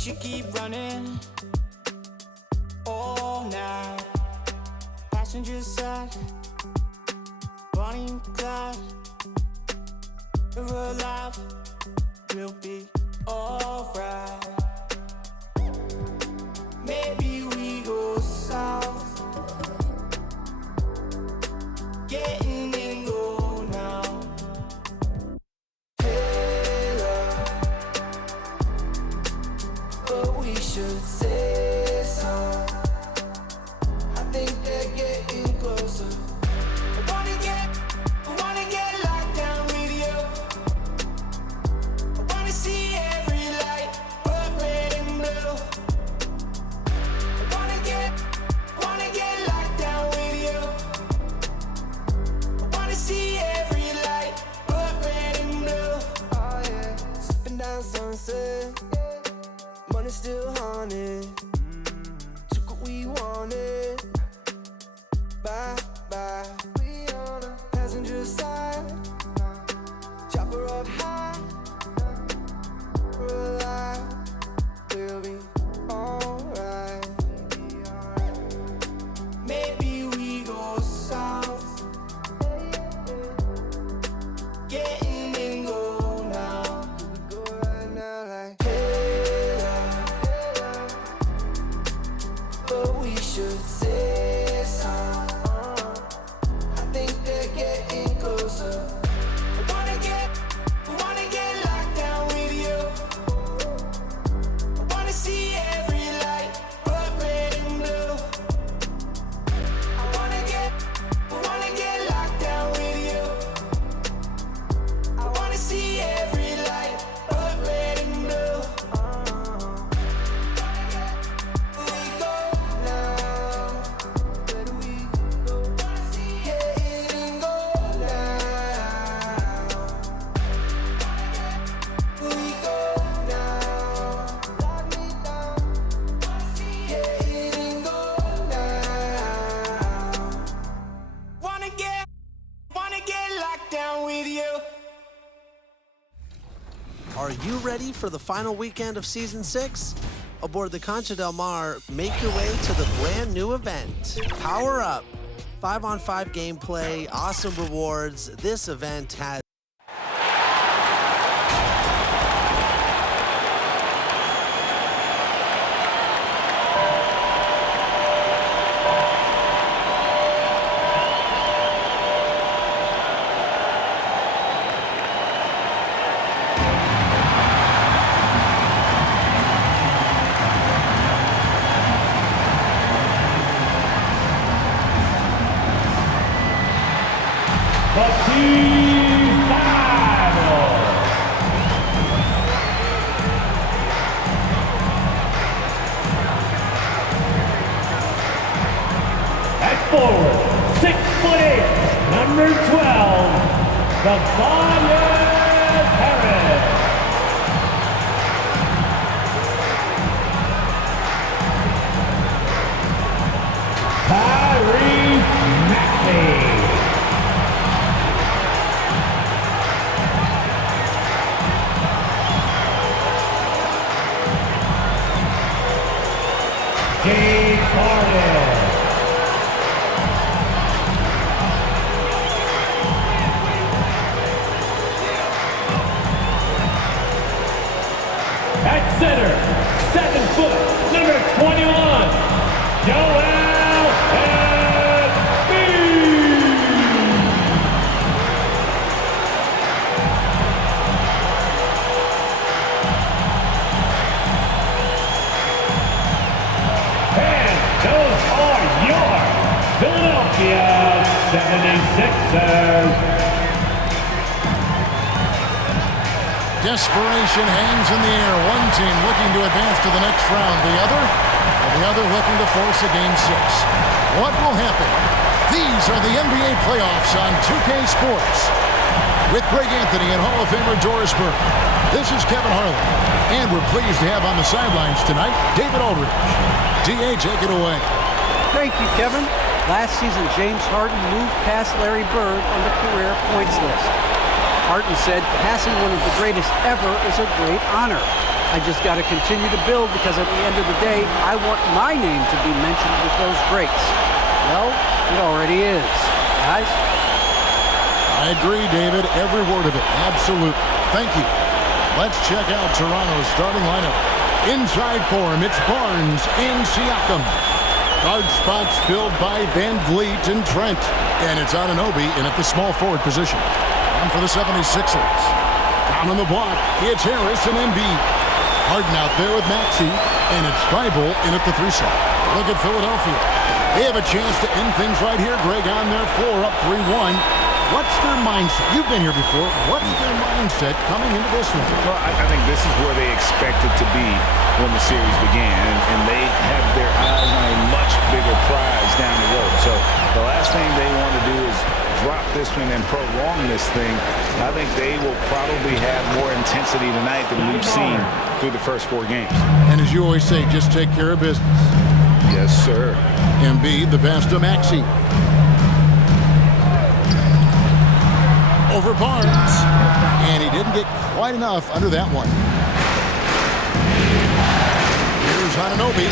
should keep running all night. Passenger side, Bonnie and Clyde. If we're alive, we'll be alright. Maybe we go south, getting in go now. Hey, but we should say so. I think they're getting closer. I wanna get locked down with you. I wanna see every light, but red and blue. I wanna get locked down with you. I wanna see every light, but red and blue. Oh yeah, sipping down sunset, money still haunted. Took what we wanted. Bye bye. We on a passenger side, chopper up high. We're alive, we'll be alright. Maybe we go south, getting in go now. We go right now like hey, but we should say so. I think they're getting closer. I wanna get locked down with you. I wanna see every light, but red and blue. I wanna get locked down with you. I wanna see every light, but red and blue. Where we go now? Where do we go? Getting go now. Where we go now? Lock me down. Getting go now. Wanna get locked down with you. Are you ready for the final weekend of Season 6? Aboard the Concha Del Mar, make your way to the brand new event, Power Up. 5-on-5 gameplay, awesome rewards. This event has The team final. At forward, 6'8", number 12, the Bayern Harris. Tyrese Maxey. James Harden. At center, 7 foot, number 21, Joel Embiid. And those are your Philadelphia 76ers. Desperation hangs in the air. One team looking to advance to the next round. The other looking to force a Game 6. What will happen? These are the NBA playoffs on 2K Sports. With Greg Anthony and Hall of Famer Doris Burke, this is Kevin Harlan. And we're pleased to have on the sidelines tonight, David Aldridge. DA, take it away. Thank you, Kevin. Last season, James Harden moved past Larry Bird on the career points list. Harden said, passing one of the greatest ever is a great honor. I just got to continue to build because at the end of the day, I want my name to be mentioned with those greats. Well, it already is. Guys? I agree, David. Every word of it. Absolutely. Thank you. Let's check out Toronto's starting lineup. Inside for him, it's Barnes and Siakam. Guard spots filled by Van Vliet and Trent. And it's Anunoby in at the small forward position. And for the 76ers. Down on the block, it's Harris and Embiid. Harden out there with Maxey. And it's Thibault in at the 3 slot. Look at Philadelphia. They have a chance to end things right here, Greg, on their floor, up 3-1. What's their mindset? You've been here before. What's their mindset coming into this one? Well, I think this is where they expected to be when the series began, and they have their eyes on a much bigger prize down the road. So the last thing they want to do is drop this one and prolong this thing. I think they will probably have more intensity tonight than we've seen through the first 4 games. And as you always say, just take care of business. Yes, sir. Embiid, the pass to Maxey. Over Barnes. And he didn't get quite enough under that one. Here's Anunoby.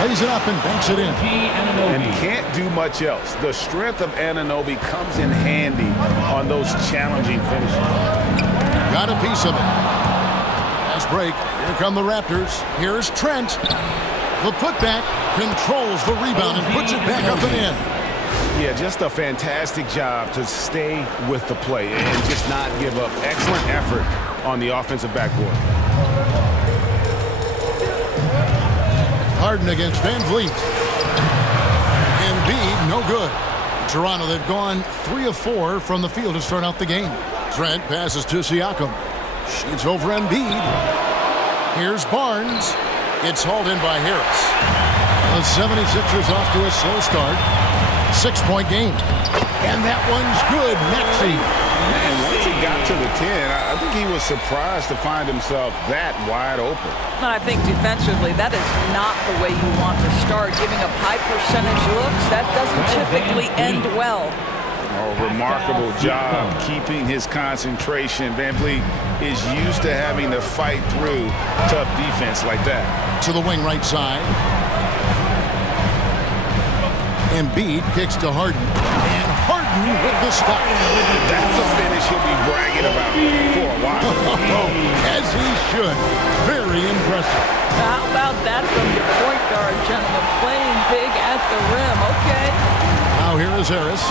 Lays it up and banks it in. And can't do much else. The strength of Anunoby comes in handy on those challenging finishes. Got a piece of it. Fast break. Here come the Raptors. Here's Trent. The putback controls the rebound and puts it back up and in. Yeah, just a fantastic job to stay with the play and just not give up. Excellent effort on the offensive backboard. Harden against Van Vliet. Embiid, no good. Toronto, they've gone 3 of 4 from the field to start out the game. Trent passes to Siakam. Shoots over Embiid. Here's Barnes. It's hauled in by Harris. The 76ers off to a slow start. 6-point game. And that one's good. Maxey. And once he got to the 10, I think he was surprised to find himself that wide open. And I think defensively, that is not the way you want to start. Giving up high percentage looks, that doesn't typically end well. Oh, remarkable job keeping his concentration. Van Vliet is used to having to fight through tough defense like that. To the wing right side. Embiid kicks to Harden. And Harden with the stop. That's a finish he'll be bragging about for a while. As he should. Very impressive. How about that from your point guard, gentlemen? Playing big at the rim. Okay. Now here is Harris.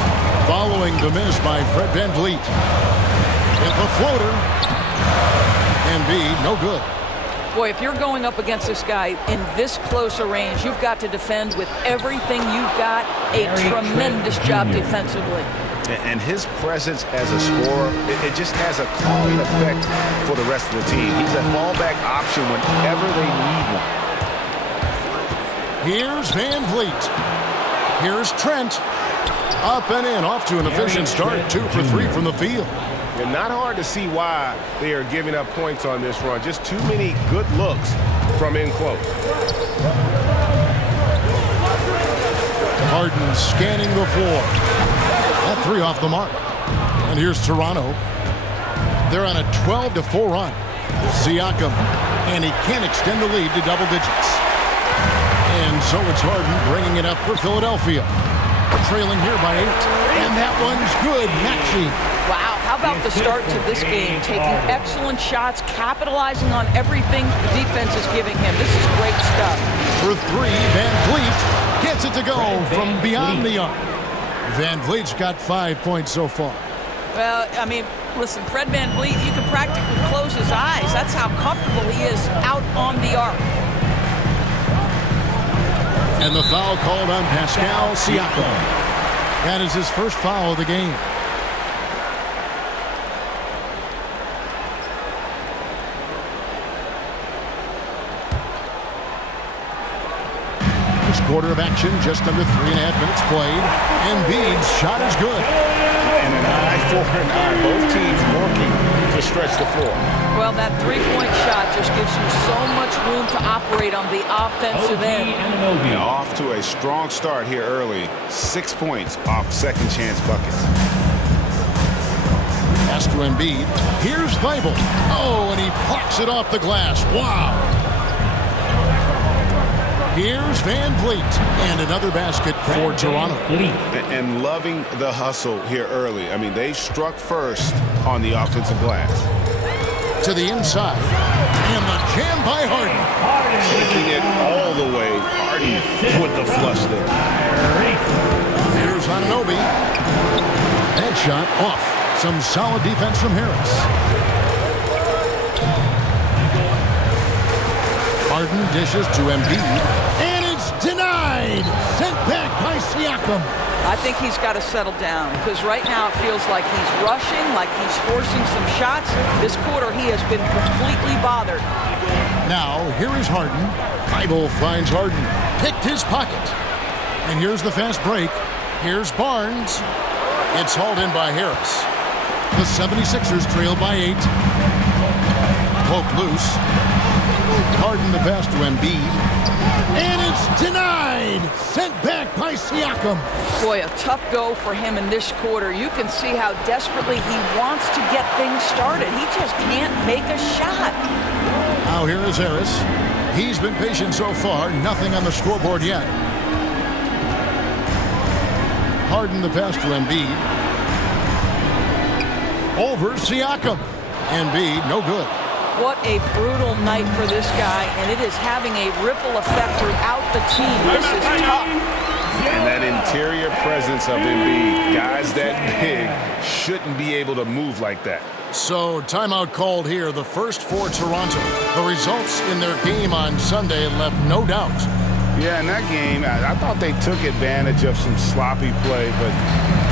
Following the miss by Fred Van Vliet. With the floater. Embiid, no good. Boy, if you're going up against this guy in this close a range, you've got to defend with everything you've got. A tremendous job defensively. And his presence as a scorer, it just has a calming effect for the rest of the team. He's a fallback option whenever they need one. Here's Van Vliet. Here's Trent. Up and in, off to an efficient start. 2 for 3 from the field. And not hard to see why they are giving up points on this run. Just too many good looks from in close. Harden scanning the floor. That 3 off the mark. And here's Toronto. They're on a 12-4 run. Siakam. And he can't extend the lead to double digits. And so it's Harden bringing it up for Philadelphia. Trailing here by 8. And that one's good. Maxey. Wow, how about the start to this game? Taking excellent shots, capitalizing on everything the defense is giving him. This is great stuff. For 3, Van Vliet gets it to go from beyond the arc. Van Vliet's got 5 points so far. Well, I mean, listen, Fred Van Vliet, you can practically close his eyes. That's how comfortable he is out on the arc. And the foul called on Pascal Siakam. That is his first foul of the game. First quarter of action, just under 3.5 minutes played. Embiid's shot is good. And an eye for an eye. Both teams working to stretch the floor. Well, that three-point shot just gives you so much room to operate on the offensive end. Now off to a strong start here early. 6 points off second chance buckets. pass to Embiid. Here's Weibel. Oh, and he plucks it off the glass. Wow. Here's Van Vliet. And another basket for Toronto. And loving the hustle here early. I mean, they struck first on the offensive glass. To the inside. And the jam by Harden. Taking it all the way. Harden with the flush there. Here's Anunoby. That shot off. Some solid defense from Harris. Harden dishes to Embiid. And it's denied. Sent back by Siakam. I think he's got to settle down because right now it feels like he's rushing, like he's forcing some shots. This quarter he has been completely bothered. Now, here is Harden. Weibel finds Harden. Picked his pocket. And here's the fast break. Here's Barnes. It's hauled in by Harris. The 76ers trail by 8. Poke loose. Harden the pass to Embiid. And it's denied. Sent back by Siakam. Boy, a tough go for him in this quarter. You can see how desperately he wants to get things started. He just can't make a shot. Now here is Harris. He's been patient so far. Nothing on the scoreboard yet. Harden the pass to Embiid. Over Siakam. Embiid, no good. What a brutal night for this guy, and it is having a ripple effect throughout the team. This is tough. And that interior presence of Embiid, guys that big, shouldn't be able to move like that. So, timeout called here, the first for Toronto. The results in their game on Sunday left no doubt. Yeah, in that game, I thought they took advantage of some sloppy play, but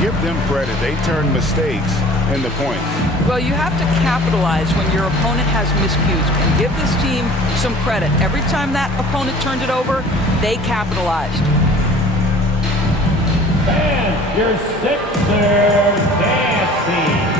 give them credit. They turned mistakes into points. Well, you have to capitalize when your opponent has miscues, and give this team some credit. Every time that opponent turned it over, they capitalized. And your Sixers dancing.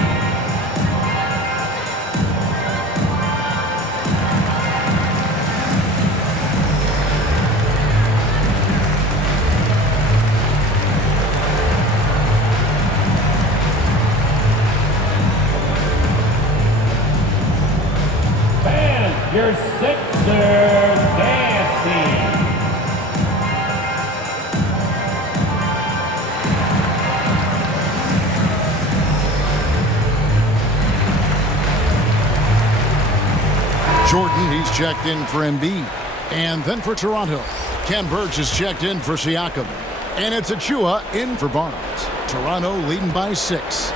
Your Sixers dancing. Jordan, he's checked in for Embiid. And then for Toronto, Ken Burge is checked in for Siakam. And it's Achua in for Barnes. Toronto leading by 6.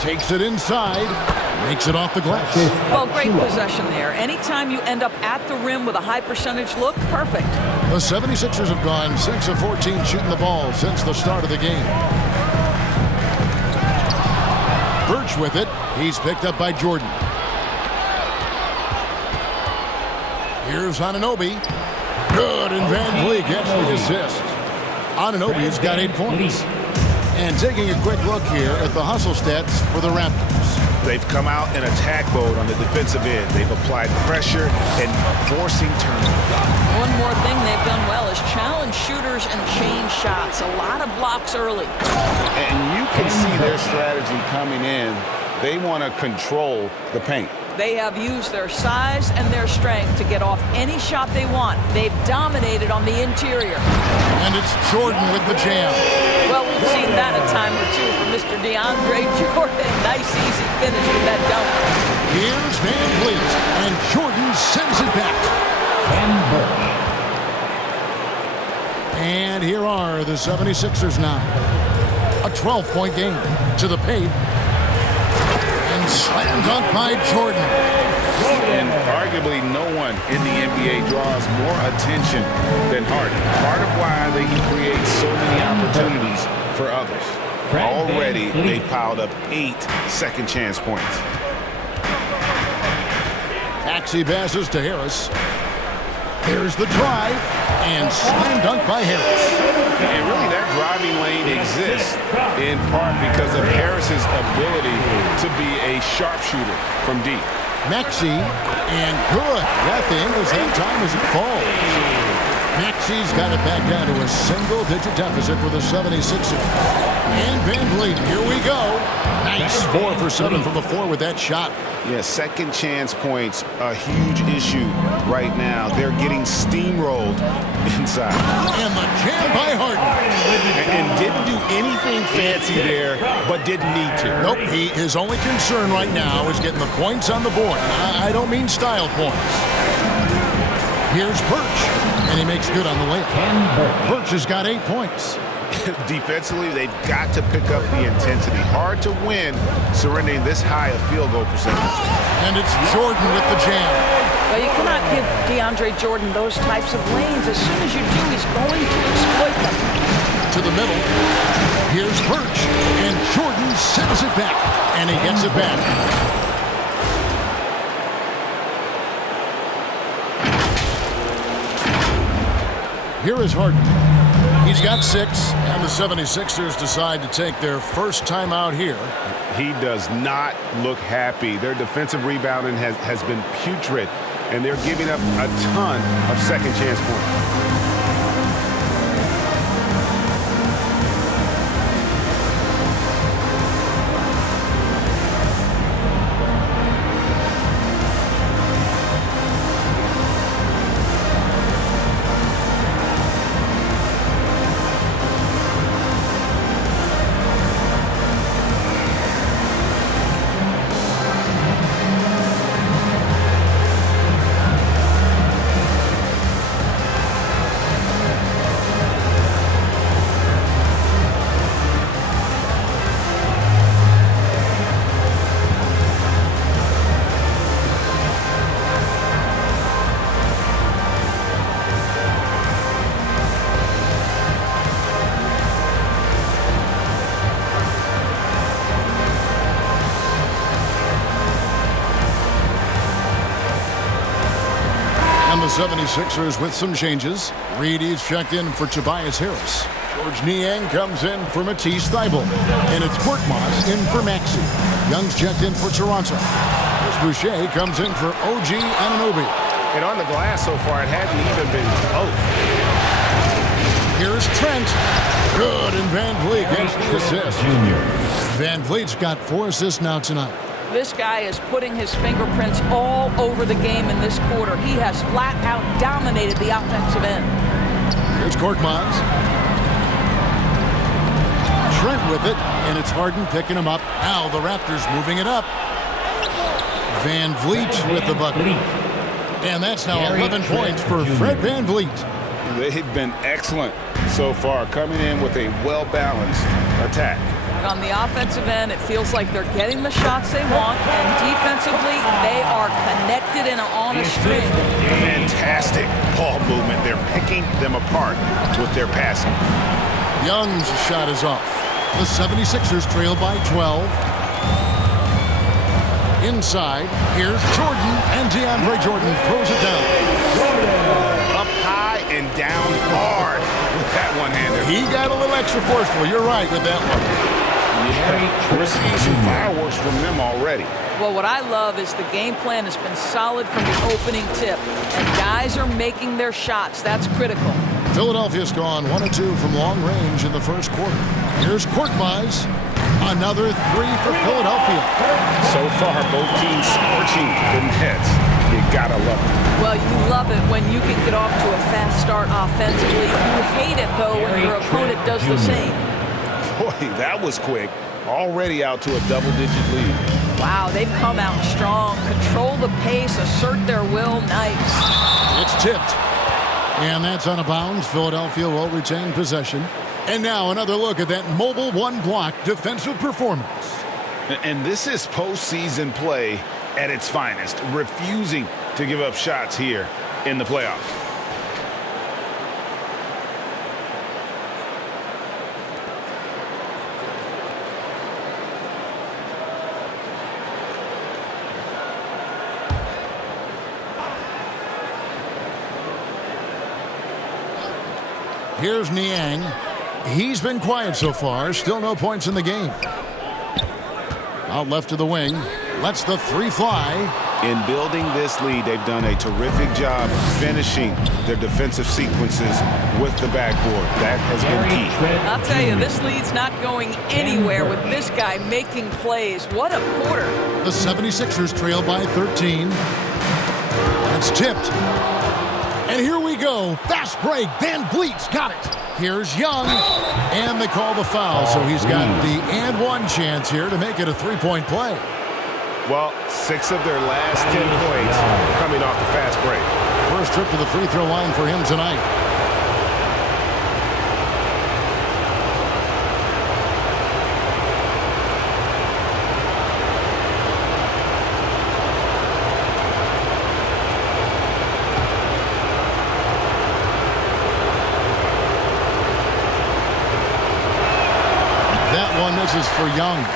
Takes it inside. Makes it off the glass. Well, great possession there. Anytime you end up at the rim with a high percentage look, perfect. The 76ers have gone 6 of 14 shooting the ball since the start of the game. Birch with it. He's picked up by Jordan. Here's Anunoby. Good, and Van Vliet gets the assist. Anunoby's got 8 points. And taking a quick look here at the hustle stats for the Raptors. They've come out in attack mode on the defensive end. They've applied pressure and forcing turnovers. One more thing they've done well is challenge shooters and change shots. A lot of blocks early. And you can see their strategy coming in. They want to control the paint. They have used their size and their strength to get off any shot they want. They've dominated on the interior. And it's Jordan with the jam. Well, we've seen that a time or two from Mr. DeAndre Jordan. Nice, easy finish with that dunk. Here's Van Vliet, and Jordan sends it back. And here are the 76ers now. A 12-point game to the paint. And slam dunk by Jordan. And arguably no one in the NBA draws more attention than Harden. Part of why he creates so many opportunities for others. Already, they piled up 8 second chance points. Axie passes to Harris. Here's the drive, and slam dunk by Harris. And really, that driving lane exists in part because of Harris's ability to be a sharpshooter from deep. Maxey, and good. Got the Ingles that time as it falls. Maxey's got it back down to a single-digit deficit for the 76ers. And Van Vliet, here we go. Nice. 4 for 7 from the floor with that shot. Yeah, second chance points, a huge issue right now. They're getting steamrolled inside. And the jam by Harden. And didn't do anything fancy there, but didn't need to. Nope, his only concern right now is getting the points on the board. I don't mean style points. Here's Birch, and he makes good on the layup. Birch has got 8 points. Defensively, they've got to pick up the intensity. Hard to win surrendering this high a field goal percentage. And it's Jordan with the jam. Well, you cannot give DeAndre Jordan those types of lanes. As soon as you do, he's going to exploit them. To the middle. Here's Birch, and Jordan sends it back, and he gets it back. Here is Harden. He's got 6, and the 76ers decide to take their first time out here. He does not look happy. Their defensive rebounding has been putrid, and they're giving up a ton of second chance points. And the 76ers with some changes. Reedy's checked in for Tobias Harris. George Niang comes in for Matisse Thybulle. And it's Korkmaz in for Maxey. Young's checked in for Toronto. Chris Boucher comes in for OG Anunoby. And on the glass so far, it hadn't even been close. Here's Trent. Good, and Van Vliet gets the assist. Van Vliet's got 4 assists now tonight. This guy is putting his fingerprints all over the game in this quarter. He has flat out dominated the offensive end. Here's Korkmaz. Trent with it, and it's Harden picking him up. Now the Raptors moving it up. Van Vliet with the bucket. And that's now 11 points for Fred Van Vliet. They've been excellent so far, coming in with a well-balanced attack. On the offensive end, it feels like they're getting the shots they want, and defensively, they are connected and on a string. Fantastic ball movement. They're picking them apart with their passing. Young's shot is off. The 76ers trail by 12. Inside, here's Jordan, and DeAndre Jordan throws it down. Up high and down hard with that one-hander. He got a little extra forceful. You're right with that one. Yeah, we're seeing some fireworks from them already. Well, what I love is the game plan has been solid from the opening tip, and guys are making their shots. That's critical. Philadelphia's gone 1 of 2 from long range in the first quarter. Here's Korkmaz. Another 3 for Philadelphia. So far, both teams scorching the nets. You gotta love it. Well, you love it when you can get off to a fast start offensively. You hate it, though, when your opponent does the same. Boy, that was quick. Already out to a double-digit lead. Wow, they've come out strong. Control the pace, assert their will. Nice. It's tipped. And that's out of bounds. Philadelphia will retain possession. And now another look at that mobile one-block defensive performance. And this is postseason play at its finest, refusing to give up shots here in the playoffs. Here's Niang. He's been quiet so far. Still no points in the game. Out left to the wing. Lets the 3 fly. In building this lead, they've done a terrific job finishing their defensive sequences with the backboard. That has been key. I'll tell you, this lead's not going anywhere with this guy making plays. What a quarter. The 76ers trail by 13. It's tipped. And here we go. Fast break. Van Vliet's got it. Here's Young. And they call the foul. So he's got the and one chance here to make it a three-point play. Well, 6 of their last 10 points coming off the fast break. First trip to the free throw line for him tonight. That one misses for Young.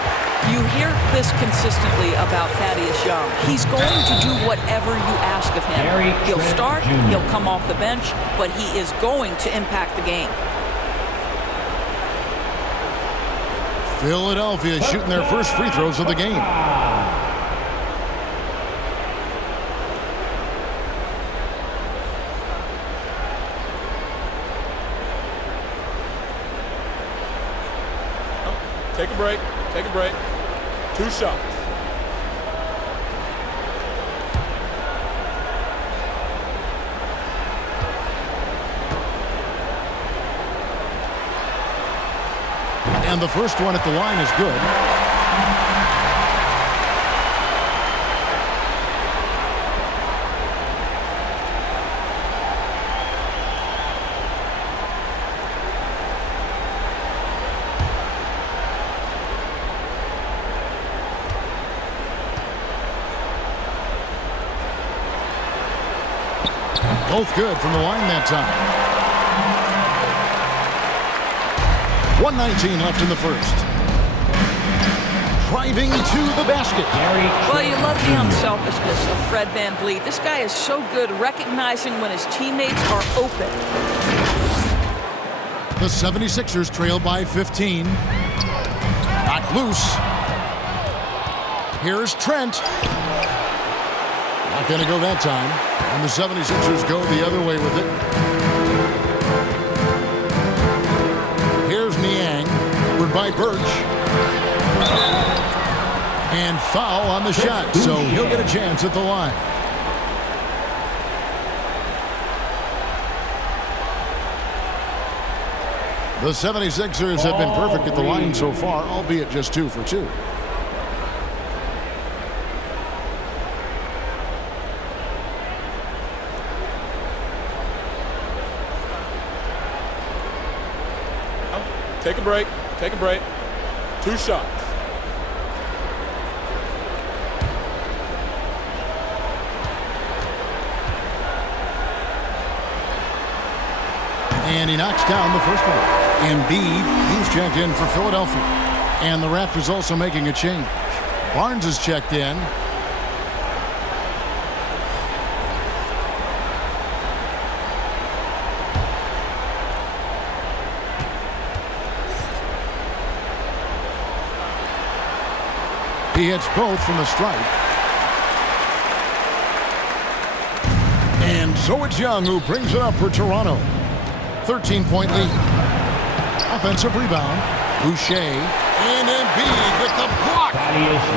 You hear this consistently about Thaddeus Young. He's going to do whatever you ask of him. He'll start, he'll come off the bench, but he is going to impact the game. Philadelphia shooting their first free throws of the game. Take a break. Take a break. 2 shots. And the first one at the line is good. Both good from the line that time. 1:19 left in the first. Driving to the basket. Well, you love the unselfishness of Fred VanVleet. This guy is so good recognizing when his teammates are open. The 76ers trail by 15. Knocked loose. Here's Trent. Not going to go that time. And the 76ers go the other way with it. Here's Niang. Covered by Birch. And foul on the shot, so he'll get a chance at the line. The 76ers have been perfect at the line so far, albeit just 2 for 2. Take a break. Take a break. 2 shots. And he knocks down the first one. Embiid, he's checked in for Philadelphia. And the Raptors also making a change. Barnes is checked in. He hits both from the stripe. And so it's Young who brings it up for Toronto. 13-point lead. Offensive rebound. Boucher. And Embiid with the block.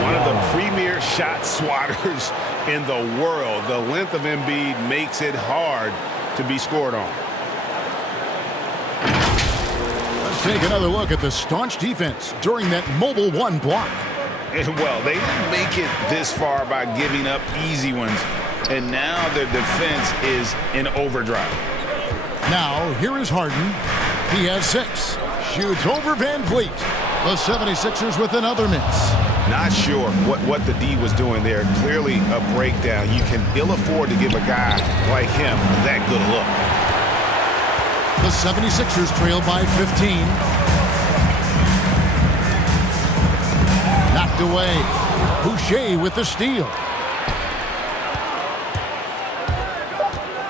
One of the premier shot swatters in the world. The length of Embiid makes it hard to be scored on. Let's take another look at the staunch defense during that mobile 1 block. Well, they didn't make it this far by giving up easy ones, and now their defense is in overdrive. Now, here is Harden. He has 6. Shoots over Van Vliet. The 76ers with another miss. Not sure what the D was doing there. Clearly a breakdown. You can ill afford to give a guy like him that good a look. The 76ers trail by 15. Knocked away. Boucher with the steal.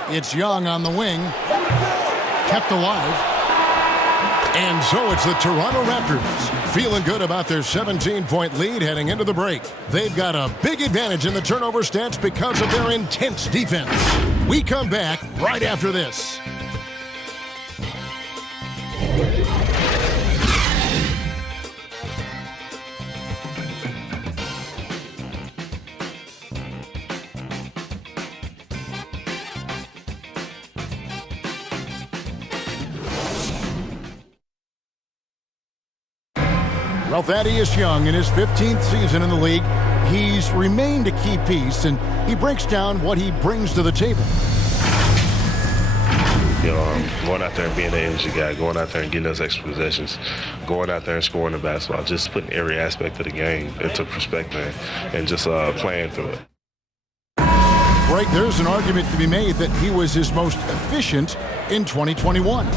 It's Young on the wing. Kept alive. And so it's the Toronto Raptors feeling good about their 17-point lead heading into the break. They've got a big advantage in the turnover stats because of their intense defense. We come back right after this. Well, Thaddeus Young, in his 15th season in the league, he's remained a key piece, and he breaks down what he brings to the table. You know, going out there and being the energy guy, going out there and getting those extra possessions, going out there and scoring the basketball, just putting every aspect of the game into perspective and just playing through it. Right, there's an argument to be made that he was his most efficient in 2021.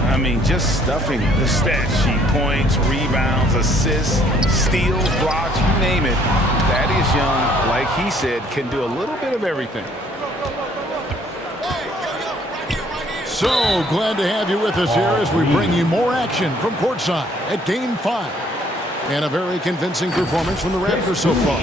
I mean, just stuffing the stat sheet. Points, rebounds, assists, steals, blocks, you name it. Thaddeus Young, like he said, can do a little bit of everything. So glad to have you with us here as we bring you more action from courtside at Game 5. And a very convincing performance from the Raptors so far.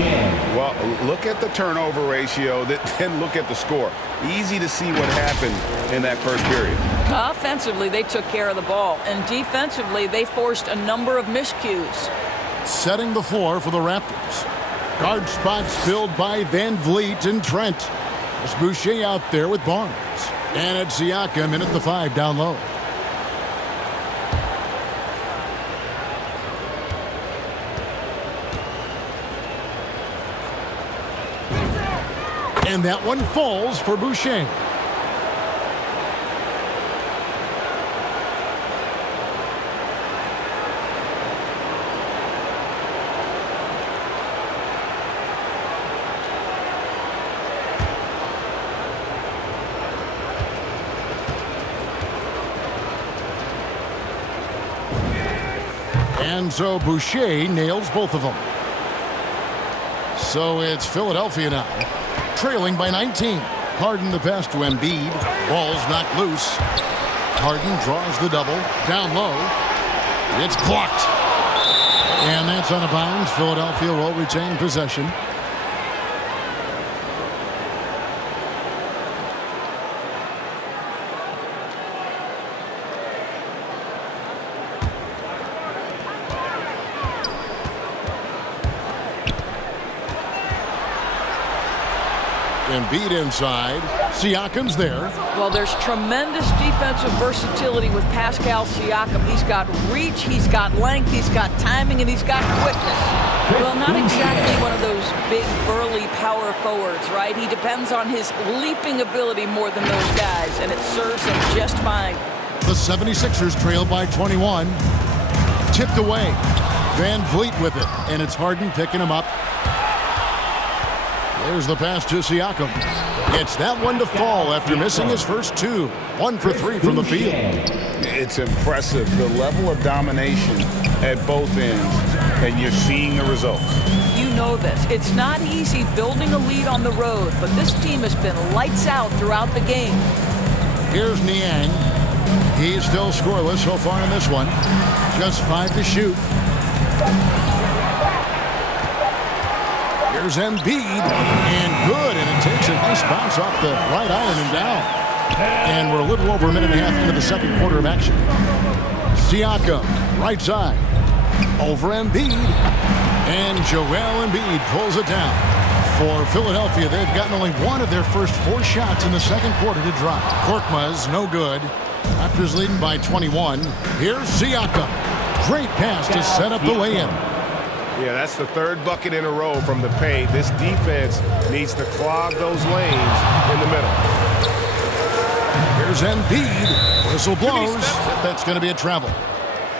Well, look at the turnover ratio, then look at the score. Easy to see what happened in that first period. Offensively, they took care of the ball, and defensively, they forced a number of miscues. Setting the floor for the Raptors. Guard spots filled by Van Vliet and Trent. There's Boucher out there with Barnes. And it's Siakam in at the 5 down low. And that one falls for Boucher. And so Boucher nails both of them. So it's Philadelphia now, trailing by 19. Harden the pass to Embiid. Ball's knocked loose. Harden draws the double. Down low. It's blocked. And that's out of bounds. Philadelphia will retain possession. Embiid inside. Siakam's there. Well, there's tremendous defensive versatility with Pascal Siakam. He's got reach, he's got length, he's got timing, and he's got quickness. Well, not exactly one of those big, burly power forwards, right? He depends on his leaping ability more than those guys, and it serves him just fine. The 76ers trail by 21. Tipped away. Van Vliet with it, and it's Harden picking him up. There's the pass to Siakam. Gets that one to fall after missing his first two. 1 for 3 from the field. It's impressive, the level of domination at both ends, and you're seeing the results. You know this. It's not easy building a lead on the road, but this team has been lights out throughout the game. Here's Niang. He's still scoreless so far in this one. Just 5 to shoot. Here's Embiid, and good, and it takes a nice bounce off the right iron and down. And we're a little over a minute and a half into the second quarter of action. Siakam, right side, over Embiid, and Joel Embiid pulls it down. For Philadelphia, they've gotten only one of their first 4 shots in the second quarter to drop. Korkmaz, no good. Raptors leading by 21. Here's Siakam. Great pass to set up the lay-in. Yeah, that's the 3rd bucket in a row from the paint. This defense needs to clog those lanes in the middle. Here's Embiid. Whistle blows. That's going to be a travel.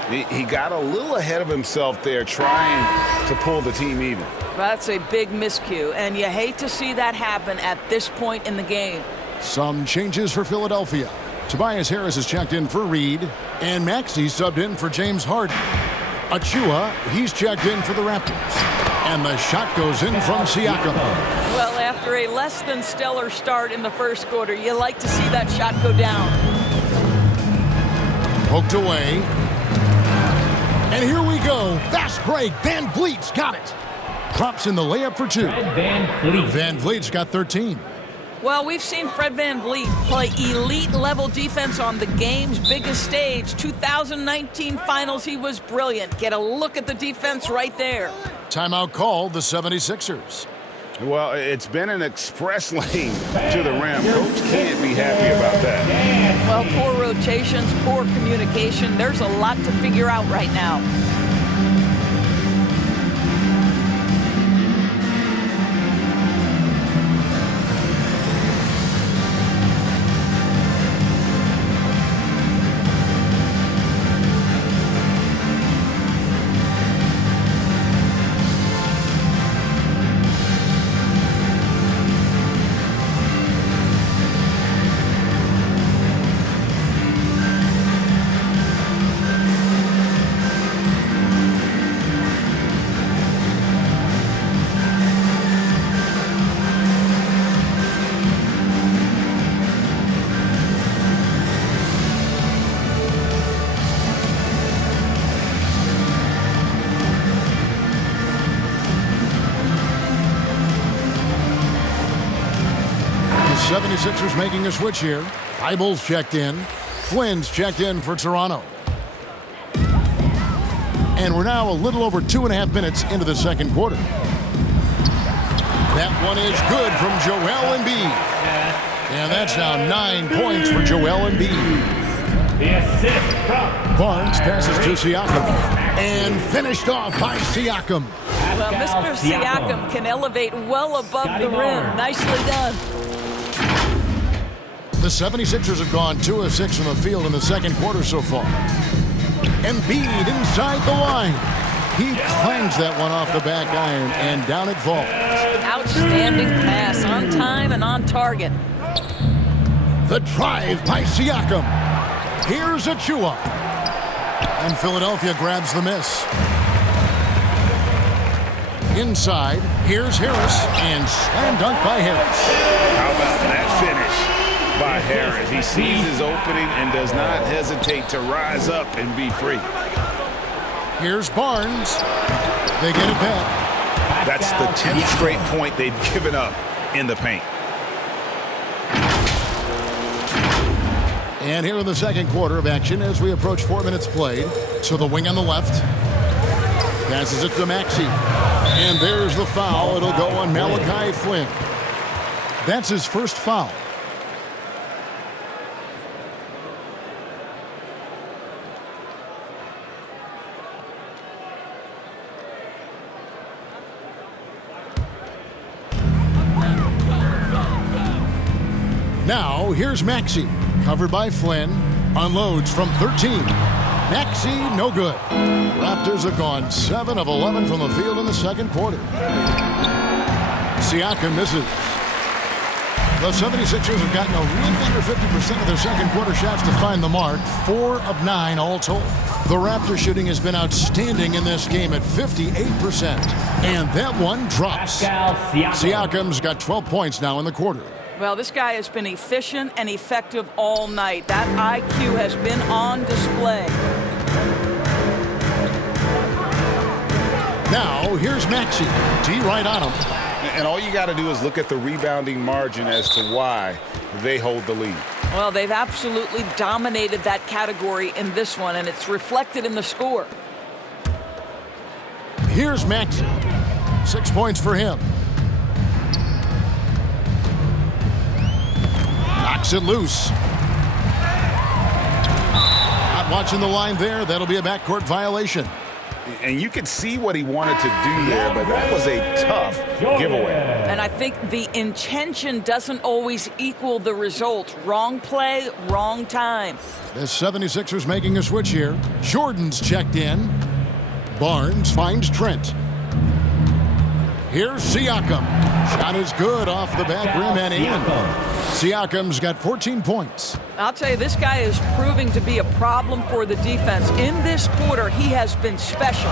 He got a little ahead of himself there trying to pull the team even. That's a big miscue, and you hate to see that happen at this point in the game. Some changes for Philadelphia. Tobias Harris is checked in for Reed, and Maxey subbed in for James Harden. Achua, he's checked in for the Raptors. And the shot goes in from Siakam. Well, after a less than stellar start in the first quarter, you like to see that shot go down. Poked away. And here we go. Fast break. Van Vliet's got it. Drops in the layup for 2. Van Vliet's got 13. Well, we've seen Fred VanVleet play elite-level defense on the game's biggest stage. 2019 Finals, he was brilliant. Get a look at the defense right there. Timeout called the 76ers. Well, it's been an express lane to the rim. Coach can't be happy about that. Well, poor rotations, poor communication. There's a lot to figure out right now. The 76ers making a switch here. Eibel's checked in. Flynn's checked in for Toronto. And we're now a little over 2.5 minutes into the second quarter. That one is good from Joel Embiid. And that's now 9 points for Joel Embiid. The assist from Barnes passes to Siakam. And finished off by Siakam. Well, Mr. Siakam can elevate well above the rim. Nicely done. The 76ers have gone 2 of 6 from the field in the second quarter so far. Embiid inside the line. He clangs that one off the back iron, and down it falls. Outstanding pass, on time and on target. The drive by Siakam. Here's Achua. And Philadelphia grabs the miss. Inside, here's Harris, and slam dunk by Harris. How about that finish by Harris? He sees his opening and does not hesitate to rise up and be free. Here's Barnes. They get it back. That's the 10th straight point they've given up in the paint. And here in the second quarter of action as we approach 4 minutes played. So the wing on the left. Passes it to Maxey. And there's the foul. It'll go on Malachi Flynn. That's his first foul. Now, here's Maxey. Covered by Flynn. Unloads from 13. Maxey, no good. Raptors have gone 7 of 11 from the field in the second quarter. Siakam misses. The 76ers have gotten a little under 50% of their second quarter shots to find the mark. 4 of 9 all told. The Raptor shooting has been outstanding in this game at 58%. And that one drops. Siakam's got 12 points now in the quarter. Well, this guy has been efficient and effective all night. That IQ has been on display. Now, here's Maxey. D right on him. And all you got to do is look at the rebounding margin as to why they hold the lead. Well, they've absolutely dominated that category in this one, and it's reflected in the score. Here's Maxey. 6 points for him. Knocks it loose. Not watching the line there. That'll be a backcourt violation. And you could see what he wanted to do there, but that was a tough giveaway. And I think the intention doesn't always equal the result. Wrong play, wrong time. The 76ers making a switch here. Jordan's checked in. Barnes finds Trent. Here's Siakam. Shot is good off the back rim and in. Siakam's got 14 points. I'll tell you, this guy is proving to be a problem for the defense. In this quarter, he has been special.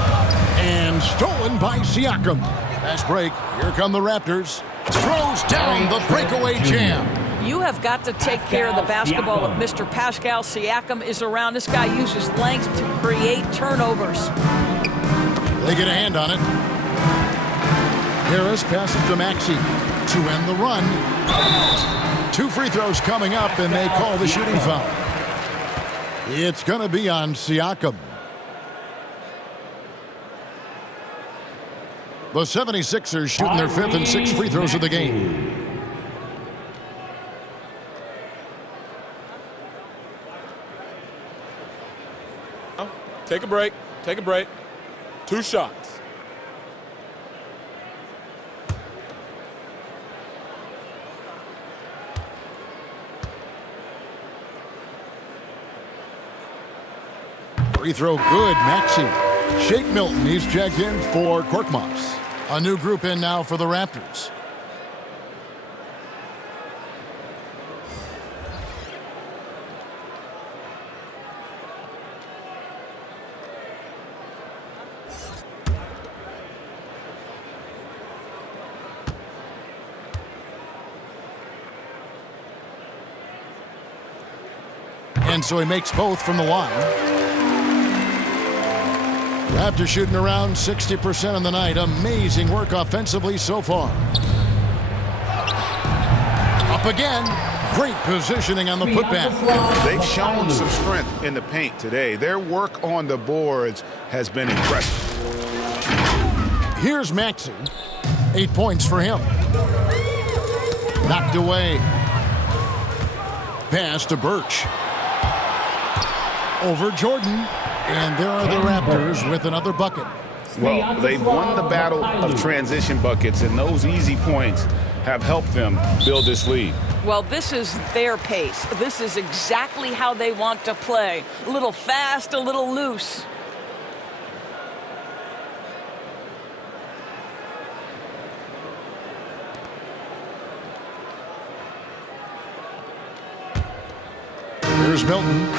And stolen by Siakam. Fast break. Here come the Raptors. Throws down the breakaway jam. You have got to take care of the basketball if Mr. Pascal Siakam is around. This guy uses length to create turnovers. They get a hand on it. Harris passes to Maxey to end the run. 2 free throws coming up, and they call the shooting foul. It's going to be on Siakam. The 76ers shooting their 5th and 6th free throws of the game. Take a break. Take a break. 2 shots. Free throw good, Maxey. Shake Milton, he's checked in for Korkmaz. A new group in now for the Raptors. And so he makes both from the line. Raptors shooting around 60% on the night. Amazing work offensively so far. Up again. Great positioning on the putback. They've shown some strength in the paint today. Their work on the boards has been impressive. Here's Maxey. 8 points for him. Knocked away. Pass to Birch. Over Jordan. And there are the Raptors with another bucket. Well, they've won the battle of transition buckets, and those easy points have helped them build this lead. Well, this is their pace. This is exactly how they want to play. A little fast, a little loose. Here's Milton.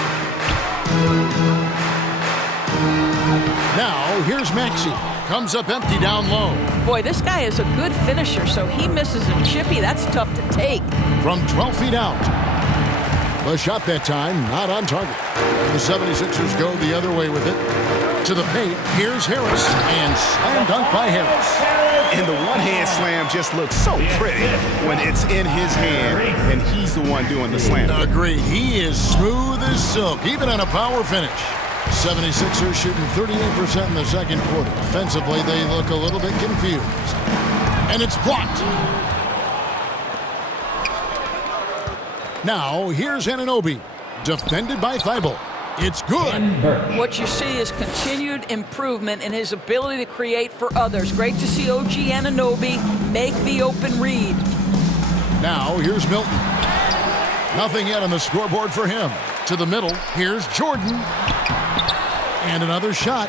Now, here's Maxey. Comes up empty down low. Boy, this guy is a good finisher, so he misses a chippy. That's tough to take. From 12 feet out. The shot that time, not on target. And the 76ers go the other way with it. To the paint, here's Harris. And slam dunk by Harris. And the one-hand slam just looks so pretty when it's in his hand, and he's the one doing the slam. Agreed. He is smooth as silk, even on a power finish. 76ers shooting 38% in the second quarter. Offensively, they look a little bit confused. And it's blocked. Now, here's Anunoby. Defended by Thibault. It's good. What you see is continued improvement in his ability to create for others. Great to see OG Anunoby make the open read. Now, here's Milton. Nothing yet on the scoreboard for him. To the middle, here's Jordan. And another shot.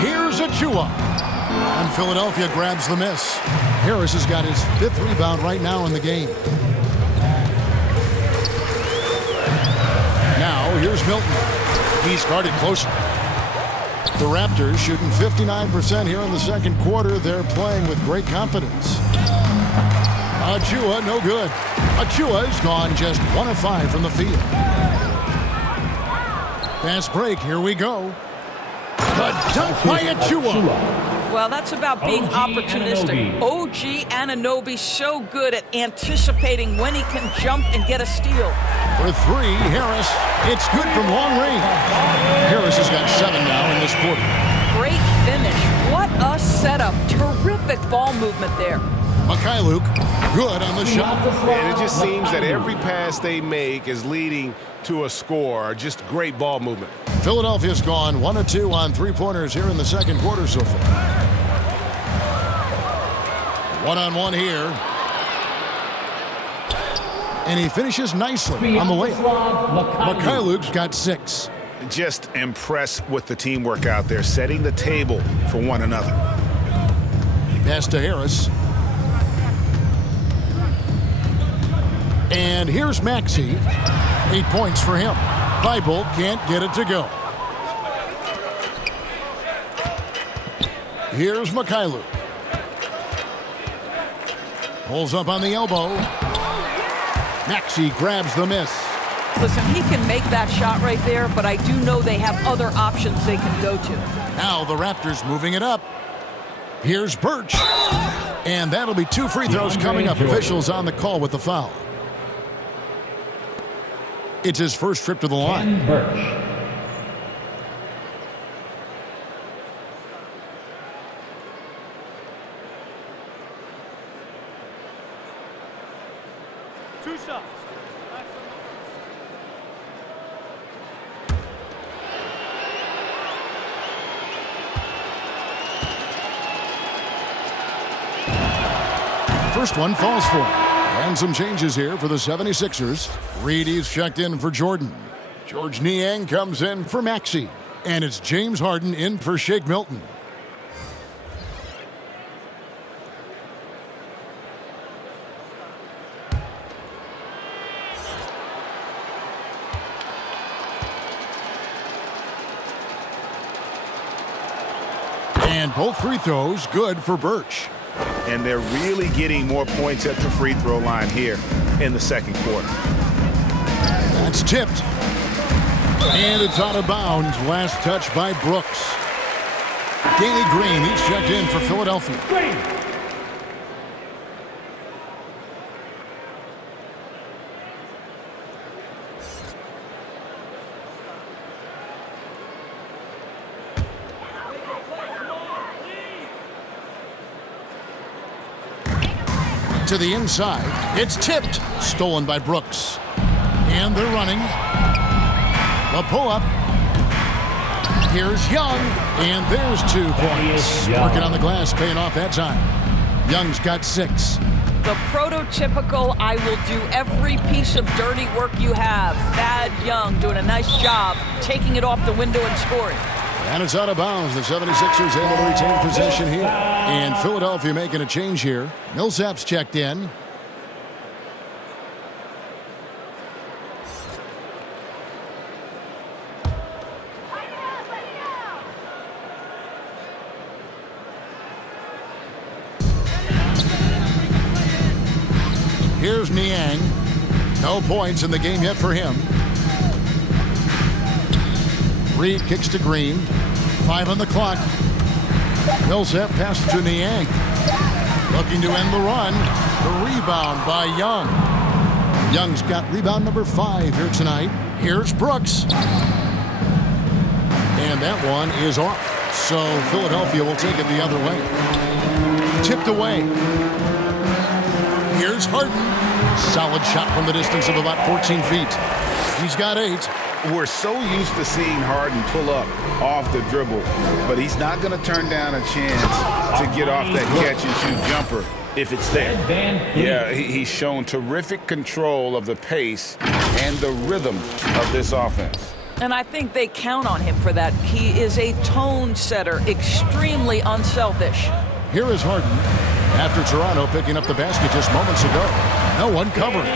Here's Achua. And Philadelphia grabs the miss. Harris has got his 5th rebound right now in the game. Now, here's Milton. He's guarded closer. The Raptors shooting 59% here in the second quarter. They're playing with great confidence. Achua, no good. Achua's gone just 1 of 5 from the field. Fast break, here we go. The dunk by Achua. Well, that's about being opportunistic. OG Anunoby so good at anticipating when he can jump and get a steal. For 3, Harris. It's good from long range. Harris has got 7 now in this quarter. Great finish. What a setup. Terrific ball movement there. Mikhailuk, good on the shot. And it just seems that every pass they make is leading to a score. Just great ball movement. Philadelphia's gone 1 of 2 on 3-pointers here in the second quarter so far. One-on-one here. And he finishes nicely on the layup. Mikhailuk's got 6. Just impressed with the teamwork out there, setting the table for one another. Pass to Harris. And here's Maxey. 8 points for him. Thibault can't get it to go. Here's Mikhailuk. Pulls up on the elbow. Maxey grabs the miss. Listen, he can make that shot right there, but I do know they have other options they can go to. Now the Raptors moving it up. Here's Birch. And that'll be 2 free throws coming up. Officials on the call with the foul. It's his first trip to the line. Birch. Two shots. First one falls for him. And some changes here for the 76ers. Reedy's checked in for Jordan. George Niang comes in for Maxey. And it's James Harden in for Shake Milton. And both free throws good for Birch. And they're really getting more points at the free throw line here in the second quarter. That's tipped. And it's out of bounds. Last touch by Brooks. Danny Green, he's checked in for Philadelphia. Green. To the inside. It's tipped. Stolen by Brooks. And they're running. The pull-up. Here's Young. And there's 2 points. Working on the glass, paying off that time. Young's got 6. The prototypical, I will do every piece of dirty work you have. Thad Young doing a nice job, taking it off the window and scoring. And it's out of bounds. The 76ers able to retain possession here. And Philadelphia making a change here. Millsap's checked in. Here's Niang. No points in the game yet for him. Reed kicks to Green. 5 on the clock. Millsap passes to Niang. Looking to end the run. The rebound by Young. Young's got rebound number 5 here tonight. Here's Brooks. And that one is off. So Philadelphia will take it the other way. Tipped away. Here's Harden. Solid shot from the distance of about 14 feet. He's got 8. We're so used to seeing Harden pull up off the dribble, but he's not going to turn down a chance to get off that catch-and-shoot jumper if it's there. Yeah, he's shown terrific control of the pace and the rhythm of this offense. And I think they count on him for that. He is a tone setter, extremely unselfish. Here is Harden after Toronto picking up the basket just moments ago. No one covered.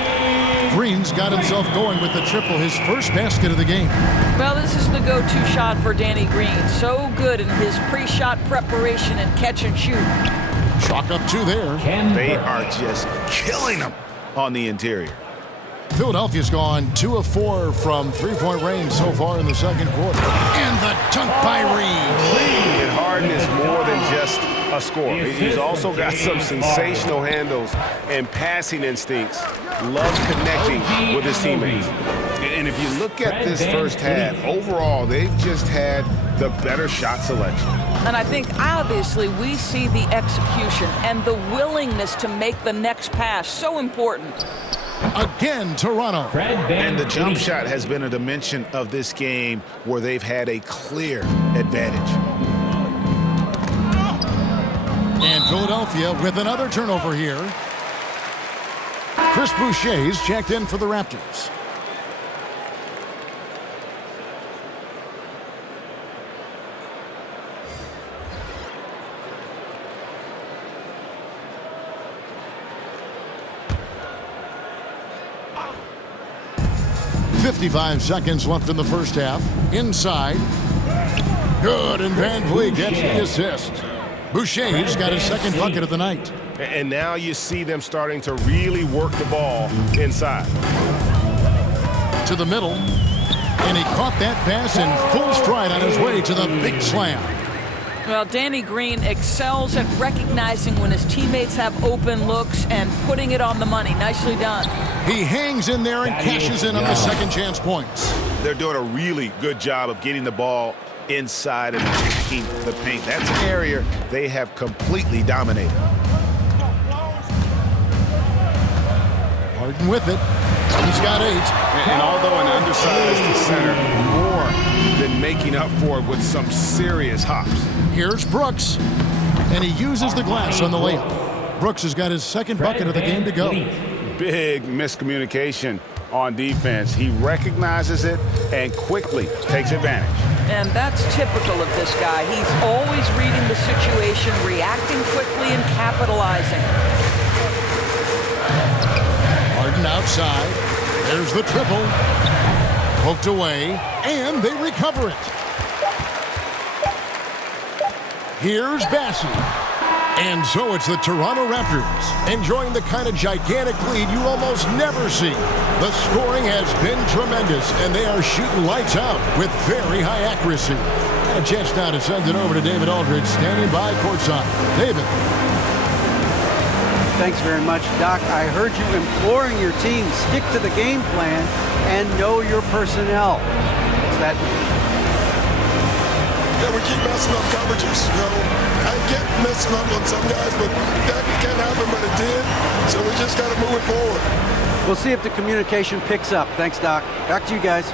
Green's got himself going with the triple, his first basket of the game. Well, this is the go-to shot for Danny Green. So good in his pre-shot preparation and catch and shoot. Chalk up 2 there. They are just killing them on the interior. Philadelphia's gone 2 of 4 from 3-point range so far in the second quarter. And the dunk by Reed. And Harden is more than just a scorer. He's also got some sensational handles and passing instincts. Loves connecting with his teammates. And if you look at this first half, overall, they've just had the better shot selection. And I think, obviously, we see the execution and the willingness to make the next pass. So important. Again, Toronto. And the jump shot has been a dimension of this game where they've had a clear advantage. And Philadelphia with another turnover here. Chris Boucher's checked in for the Raptors. .55 seconds left in the first half. Inside. Good, and Van Vliet gets the assist. Boucher's got his second bucket of the night. And now you see them starting to really work the ball inside. To the middle, and he caught that pass in full stride on his way to the big slam. Well, Danny Green excels at recognizing when his teammates have open looks and putting it on the money. Nicely done. He hangs in there and cashes in on the second chance points. They're doing a really good job of getting the ball inside and attacking the paint. That's an area they have completely dominated. Harden with it. He's got 8. And although an undersized center, more than making up for it with some serious hops. Here's Brooks, and he uses the glass on the layup. Brooks has got his second bucket of the game to go. Big miscommunication on defense. He recognizes it and quickly takes advantage. And that's typical of this guy. He's always reading the situation, reacting quickly, and capitalizing. Harden outside. There's the triple. Poked away, and they recover it. Here's Bassey. And so it's the Toronto Raptors enjoying the kind of gigantic lead you almost never see. The scoring has been tremendous, and they are shooting lights out with very high accuracy. And a chance now to send it over to David Aldridge, standing by courtside. David. Thanks very much, Doc. I heard you imploring your team, stick to the game plan and know your personnel. What's that mean? Yeah, we keep messing up coverages. You know, I get messing up on some guys, but that can't happen, but it did. So we just got to move it forward. We'll see if the communication picks up. Thanks, Doc. Back to you guys.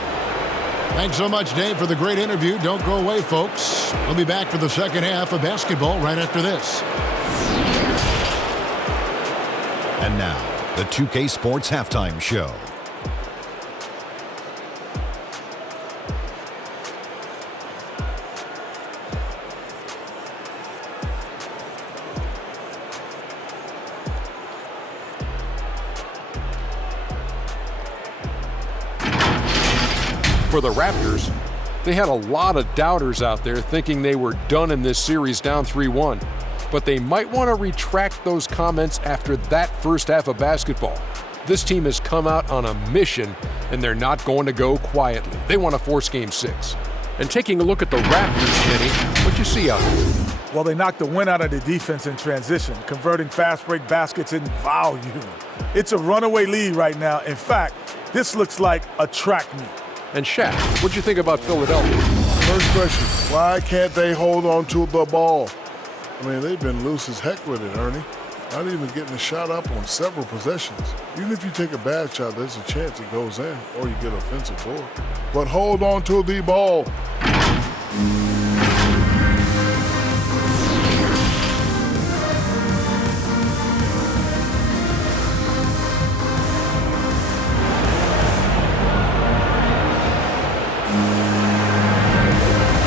Thanks so much, Dave, for the great interview. Don't go away, folks. We'll be back for the second half of basketball right after this. And now, the 2K Sports Halftime Show. For the Raptors, they had a lot of doubters out there thinking they were done in this series down 3-1. But they might want to retract those comments after that first half of basketball. This team has come out on a mission, and they're not going to go quietly. They want to force Game 6. And taking a look at the Raptors, Kenny, what you see out there? Well, they knocked the wind out of the defense in transition, converting fast break baskets in volume. It's a runaway lead right now. In fact, this looks like a track meet. And Shaq, what'd you think about Philadelphia? First question, why can't they hold on to the ball? I mean, they've been loose as heck with it, Ernie. Not even getting a shot up on several possessions. Even if you take a bad shot, there's a chance it goes in or you get an offensive board. But hold on to the ball.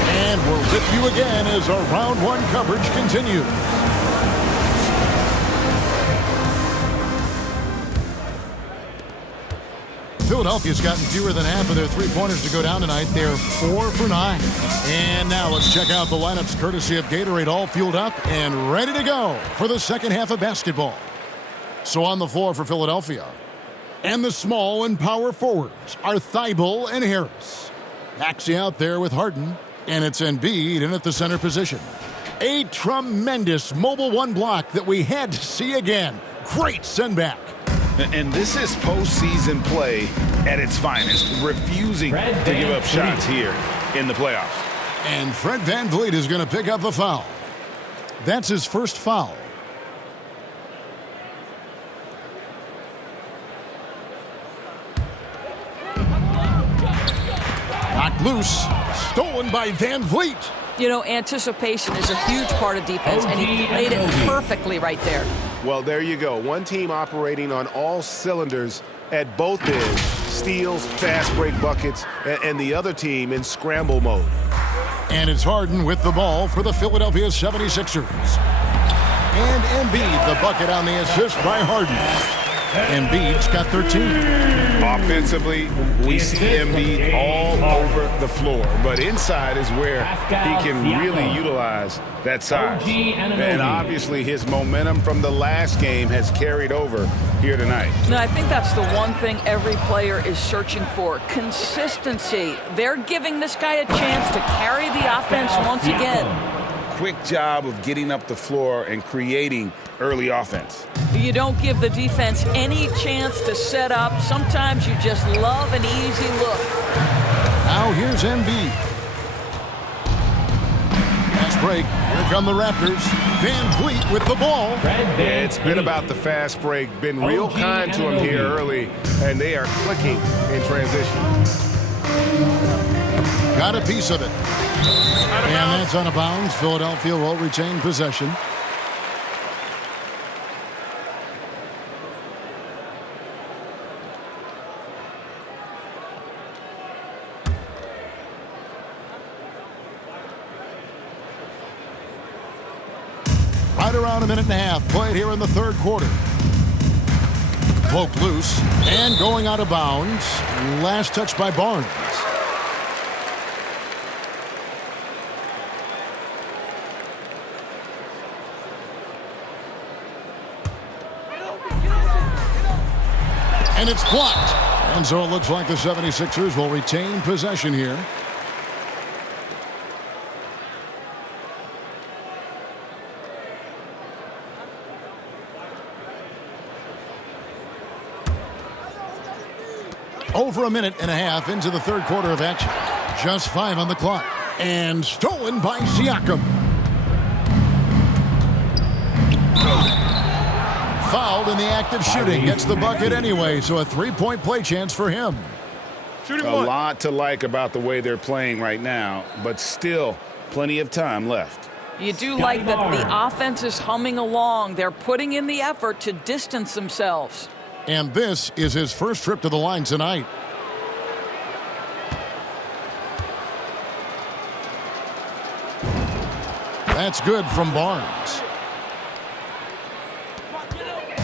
And we're with you again as our round one coverage continues. Philadelphia's gotten fewer than half of their three-pointers to go down tonight. They're 4 for 9. And now let's check out the lineups courtesy of Gatorade, all fueled up and ready to go for the second half of basketball. So on the floor for Philadelphia. And the small and power forwards are Thibault and Harris. Maxey out there with Harden. And it's Embiid in at the center position. A tremendous mobile one block that we had to see again. Great send back. And this is postseason play at its finest, refusing to give up shots here in the playoffs. And Fred VanVleet is going to pick up the foul. That's his first foul. Knocked loose, stolen by VanVleet. You know, anticipation is a huge part of defense, and he played it perfectly right there. Well, there you go. One team operating on all cylinders at both ends. Steals, fast break buckets, and the other team in scramble mode. And it's Harden with the ball for the Philadelphia 76ers. And Embiid, the bucket on the assist by Harden. Embiid's got 13. Offensively, we see Embiid all over the floor, but inside is where he can really utilize that size. And obviously his momentum from the last game has carried over here tonight. No, I think that's the one thing every player is searching for, consistency. They're giving this guy a chance to carry the offense once again. Quick job of getting up the floor and creating early offense. You don't give the defense any chance to set up. Sometimes you just love an easy look. Now here's Embiid. Fast break. Here come the Raptors. Van Vliet with the ball. It's been about the fast break. Been real kind to him here early, and they are clicking in transition. Got a piece of it. And that's out of bounds. Philadelphia will retain possession. Right around a minute and a half played here in the third quarter. Poked loose and going out of bounds. Last touch by Barnes. And it's blocked. And so it looks like the 76ers will retain possession here. Over a minute and a half into the third quarter of action. Just 5 on the clock. And stolen by Siakam. Fouled in the act of shooting. Gets the bucket anyway, so a three-point play chance for him. A lot to like about the way they're playing right now, but still plenty of time left. You do like that the offense is humming along. They're putting in the effort to distance themselves. And this is his first trip to the line tonight. That's good from Barnes.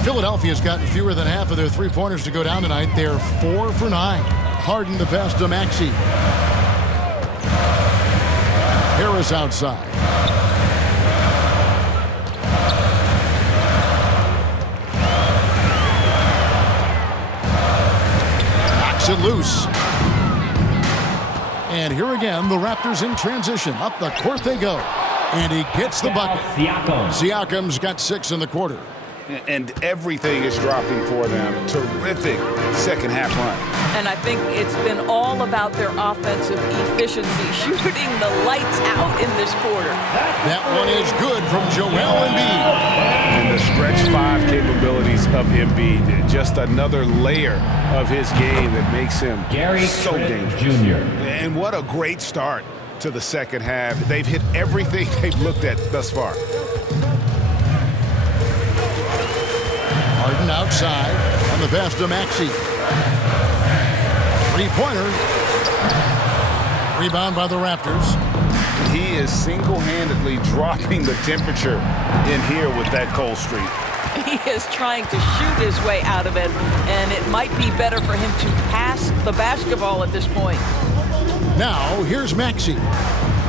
Philadelphia's gotten fewer than half of their three-pointers to go down tonight. They're 4 for 9. Harden the pass to Maxey. Harris outside. Knocks it loose. And here again, the Raptors in transition. Up the court they go. And he gets the bucket. Siakam's got 6 in the quarter. And everything is dropping for them. Terrific second half run. And I think it's been all about their offensive efficiency, shooting the lights out in this quarter. That one is good from Joel Embiid. And the stretch 5 capabilities of Embiid, just another layer of his game that makes him so dangerous. Jr. And what a great start to the second half. They've hit everything they've looked at thus far. Harden outside on the pass to Maxey. Three-pointer. Rebound by the Raptors. He is single-handedly dropping the temperature in here with that cold streak. He is trying to shoot his way out of it, and it might be better for him to pass the basketball at this point. Now, here's Maxey.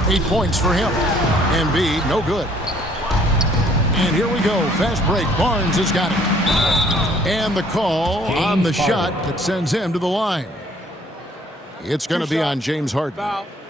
8 points for him. Embiid, no good. And here we go. Fast break. Barnes has got it. And the call on the shot that sends him to the line. It's going to be on James Harden.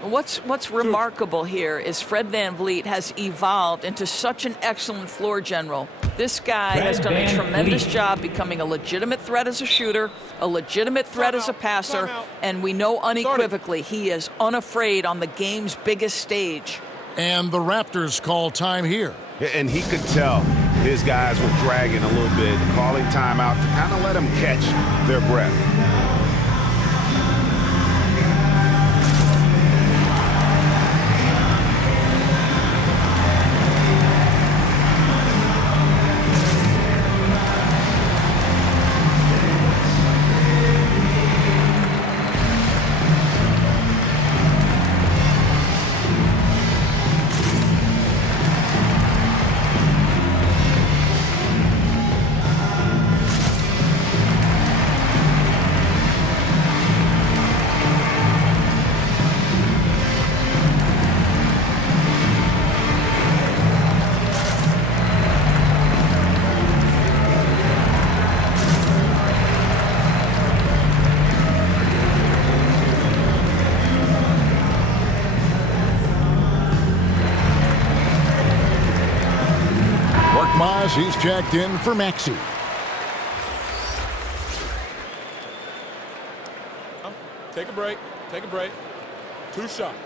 What's remarkable here is Fred VanVleet has evolved into such an excellent floor general. This guy has done a tremendous job becoming a legitimate threat as a shooter, a legitimate threat as a passer, and we know unequivocally he is unafraid on the game's biggest stage. And the Raptors call time here. And he could tell his guys were dragging a little bit, calling timeout to kind of let them catch their breath. Korkmaz, he's checked in for Maxey. Take a break. Take a break. 2 shots.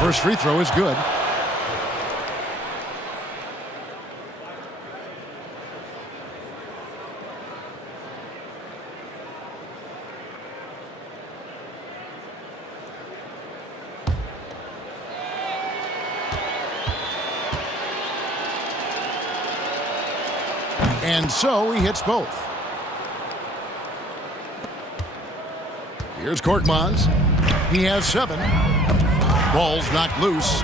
First free throw is good. And so he hits both. Here's Korkmaz. He has 7. Ball's knocked loose.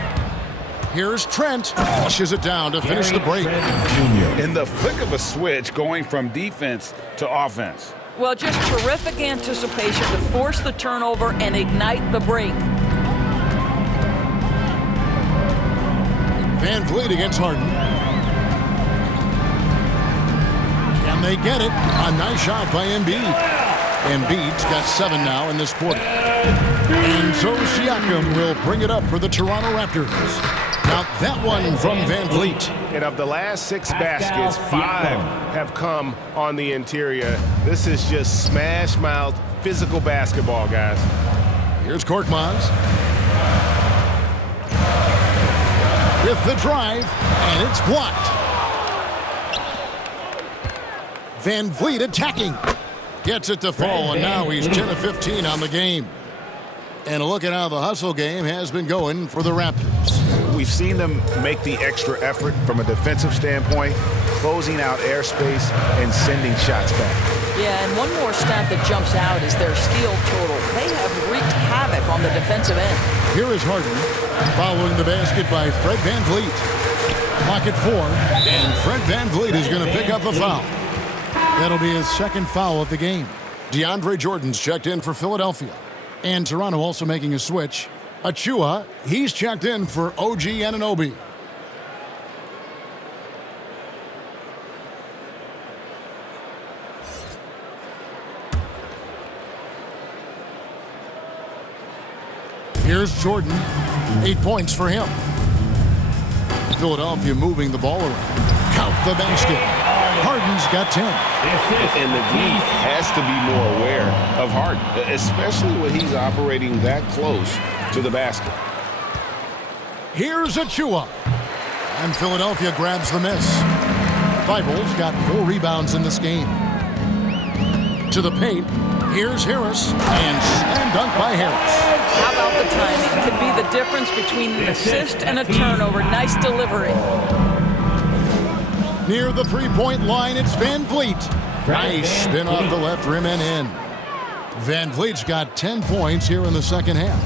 Here's Trent. Flushes it down to finish the break. In the flick of a switch, going from defense to offense. Well, just terrific anticipation to force the turnover and ignite the break. Van Vliet against Harden. Can they get it? A nice shot by Embiid. Embiid's got 7 now in this quarter. And so Siakam will bring it up for the Toronto Raptors. Now that one from Van Vliet. And of the last 6 baskets, 5 have come on the interior. This is just smash-mouth, physical basketball, guys. Here's Korkmaz. With the drive, and it's blocked. Van Vliet attacking. Gets it to fall, and now he's 10 of 15 on the game. And a look at how the hustle game has been going for the Raptors. We've seen them make the extra effort from a defensive standpoint, closing out airspace and sending shots back. Yeah, and one more stat that jumps out is their steal total. They have wreaked havoc on the defensive end. Here is Harden, following the basket by Fred Van Vliet. Clock at 4, and Fred Van Vliet is going to pick up a foul. That'll be his second foul of the game. DeAndre Jordan's checked in for Philadelphia. And Toronto also making a switch. Achua, he's checked in for OG Anunoby. Here's Jordan. 8 points for him. Philadelphia moving the ball around. Count the basket. Harden's got 10. And the league has to be more aware of Harden, especially when he's operating that close to the basket. Here's Achua. And Philadelphia grabs the miss. Thibault's got 4 rebounds in this game. To the paint. Here's Harris. And slam dunk by Harris. How about the timing? Could be the difference between an assist and a turnover. Nice delivery. Near the three-point line, it's Van Vliet. Nice spin off the left rim and in. Van Vliet's got 10 points here in the second half.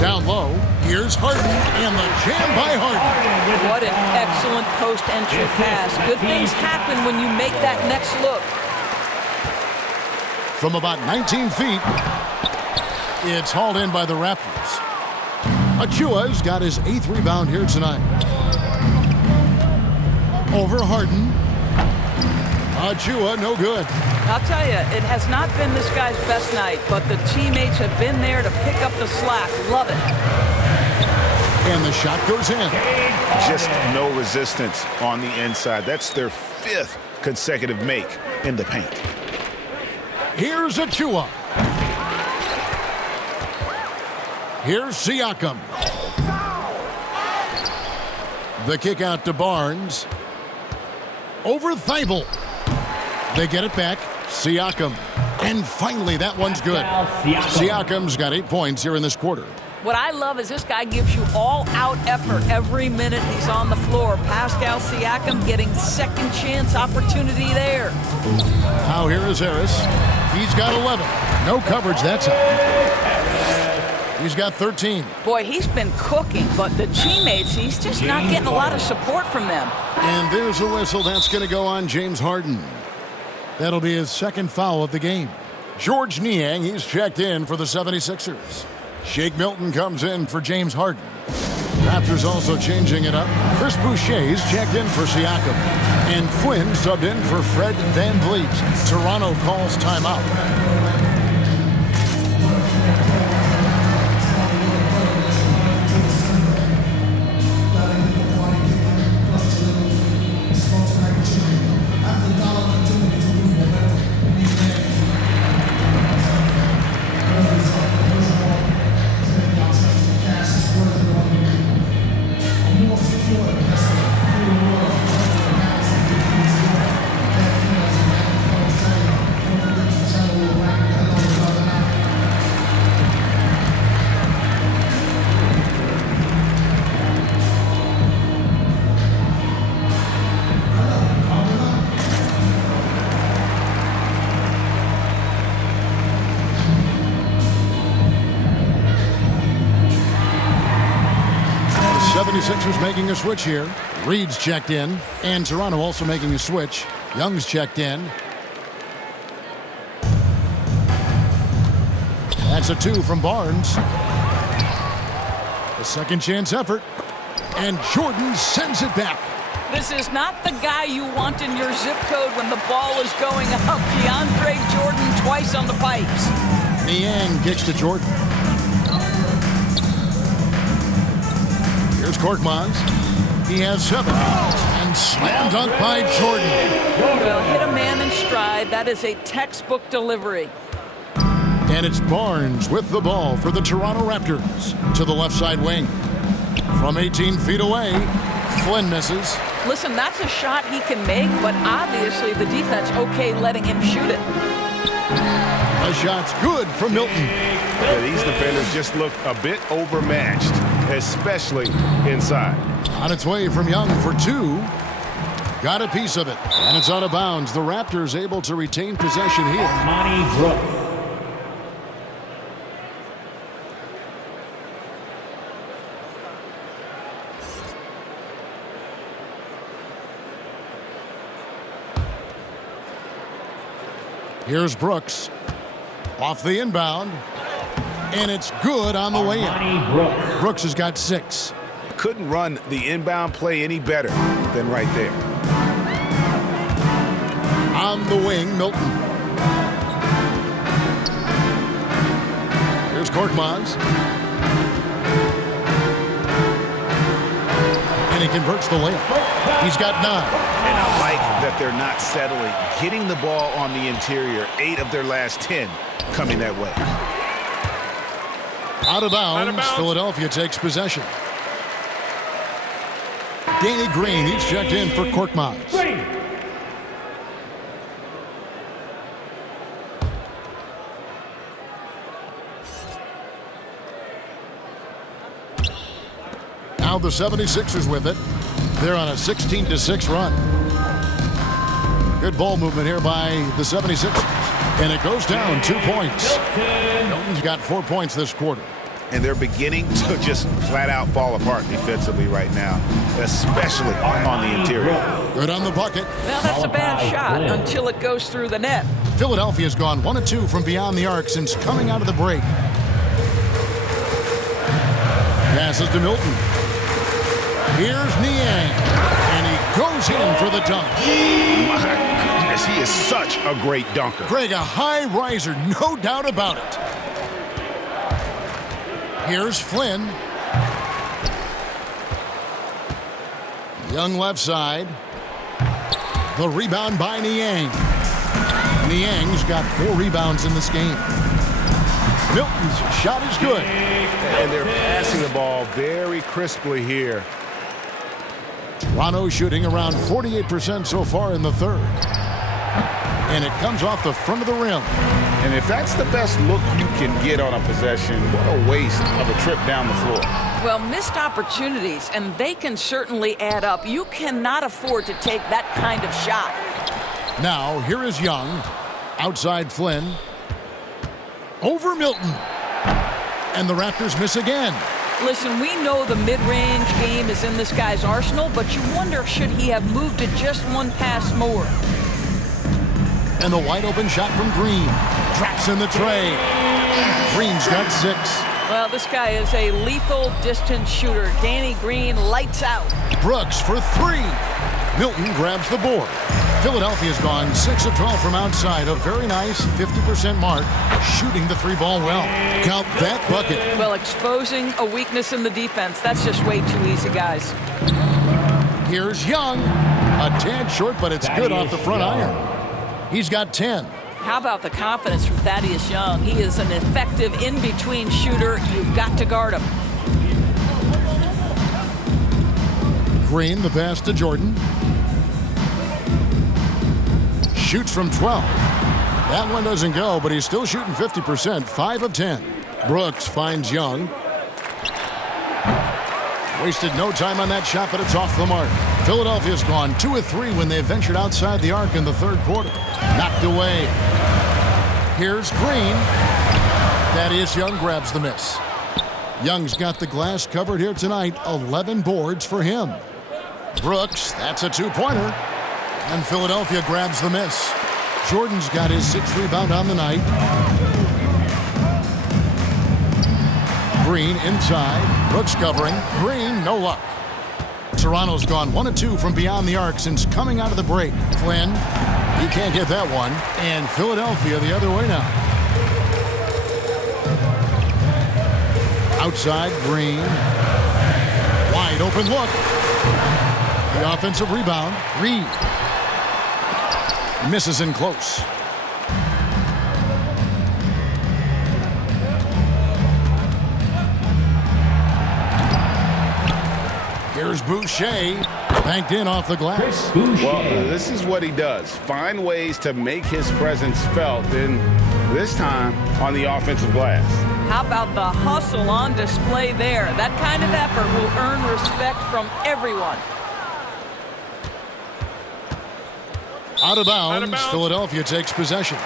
Down low, here's Harden, and the jam by Harden. What an excellent post-entry pass. Good things happen when you make that next look. From about 19 feet, it's hauled in by the Raptors. Achua's got his 8th rebound here tonight. Over Harden. Achua, no good. I'll tell you, it has not been this guy's best night, but the teammates have been there to pick up the slack. Love it. And the shot goes in. Just no resistance on the inside. That's their 5th consecutive make in the paint. Here's Achua. Here's Siakam. The kick out to Barnes. Over Thibault. They get it back. Siakam. And finally, that one's good. Siakam's got 8 points here in this quarter. What I love is this guy gives you all-out effort every minute he's on the floor. Pascal Siakam getting second chance opportunity there. Now here is Harris. He's got 11. No coverage that time. He's got 13. Boy, he's been cooking, but the teammates, he's just not getting a lot of support from them. And there's a whistle. That's going to go on James Harden. That'll be his second foul of the game. George Niang, he's checked in for the 76ers. Shake Milton comes in for James Harden. Raptors also changing it up. Chris Boucher's checked in for Siakam. And Flynn subbed in for Fred VanVleet. Toronto calls timeout. Sixers making a switch here. Reed's checked in, and Toronto also making a switch. Young's checked in. That's a 2 from Barnes. A second chance effort, and Jordan sends it back. This is not the guy you want in your zip code when the ball is going up. DeAndre Jordan twice on the pipes. Niang kicks to Jordan. Here's Korkmaz. He has 7. And slam dunk by Jordan. Well, hit a man in stride. That is a textbook delivery. And it's Barnes with the ball for the Toronto Raptors to the left side wing. From 18 feet away, Flynn misses. Listen, that's a shot he can make, but obviously the defense okay letting him shoot it. The shot's good from Milton. Yeah, these defenders just look a bit overmatched, especially inside. On its way from Young for 2. Got a piece of it. And it's out of bounds. The Raptors able to retain possession here. Monty Brooks. Here's Brooks. Off the inbound. And it's good on the way in. Brooks has got 6. Couldn't run the inbound play any better than right there. On the wing, Milton. Here's Korkmaz. And he converts the layup. He's got 9. And I like that they're not settling. Getting the ball on the interior, 8 of their last 10 coming that way. Out of bounds. Philadelphia takes possession. Danny Green, he's checked in for Korkmaz. Now the 76ers with it. They're on a 16-6 run. Good ball movement here by the 76ers. And it goes down 2 points. Milton's got 4 points this quarter. And they're beginning to just flat out fall apart defensively right now, especially on the interior. Good on the bucket. Well, that's a bad shot until it goes through the net. Philadelphia's gone 1 of 2 from beyond the arc since coming out of the break. Passes to Milton. Here's Niang. And he goes in for the dunk. My goodness, he is such a great dunker. Greg, a high riser, no doubt about it. Here's Flynn. Young left side. The rebound by Niang. Niang's got 4 rebounds in this game. Milton's shot is good. And they're passing the ball very crisply here. Toronto shooting around 48% so far in the third. And it comes off the front of the rim. And if that's the best look you can get on a possession, what a waste of a trip down the floor. Well, missed opportunities, and they can certainly add up. You cannot afford to take that kind of shot. Now, here is Young. Outside Flynn. Over Milton. And the Raptors miss again. Listen, we know the mid-range game is in this guy's arsenal, but you wonder, should he have moved it just 1 pass more? And the wide open shot from Green. Traps in the tray. Green's got 6. Well, this guy is a lethal distance shooter. Danny Green, lights out. Brooks for three. Milton grabs the board. Philadelphia's gone 6 of 12 from outside. A very nice 50% mark, shooting the three ball well. Count that bucket. Well, exposing a weakness in the defense. That's just way too easy, guys. Here's Young. A tad short, but it's good off the front iron. He's got 10. How about the confidence from Thaddeus Young? He is an effective in-between shooter. You've got to guard him. Green, the pass to Jordan. Shoots from 12. That one doesn't go, but he's still shooting 50%, 5 of 10. Brooks finds Young. Wasted no time on that shot, but it's off the mark. Philadelphia's gone 2 of 3 when they ventured outside the arc in the third quarter. Knocked away. Here's Green. Thaddeus Young grabs the miss. Young's got the glass covered here tonight. 11 boards for him. Brooks, that's a two-pointer. And Philadelphia grabs the miss. Jordan's got his 6th rebound on the night. Green inside. Brooks covering. Green, no luck. Toronto's gone 1 of 2 from beyond the arc since coming out of the break. Flynn, he can't get that one. And Philadelphia the other way now. Outside, Green. Wide open look. The offensive rebound. Reed. Misses in close. Here's Boucher. Banked in off the glass. Well, this is what he does. Find ways to make his presence felt, and this time on the offensive glass. How about the hustle on display there? That kind of effort will earn respect from everyone. Out of bounds. Philadelphia takes possession.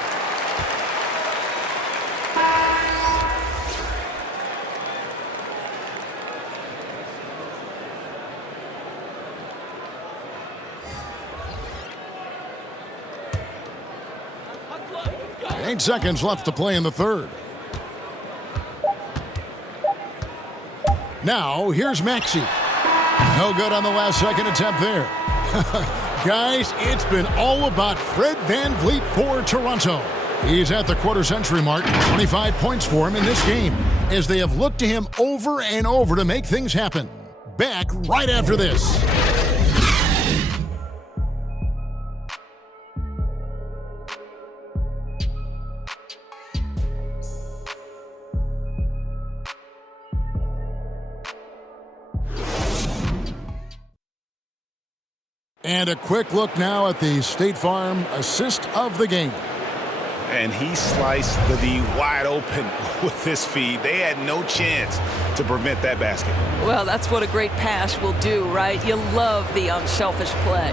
Eight seconds left to play in the third. Now, here's Maxey. No good on the last second attempt there. Guys, it's been all about Fred VanVleet for Toronto. He's at the quarter-century mark. 25 points for him in this game as they have looked to him over and over to make things happen. Back right after this. And a quick look now at the State Farm assist of the game. And he sliced the D wide open with his feed. They had no chance to prevent that basket. Well, that's what a great pass will do, right? You love the unselfish play.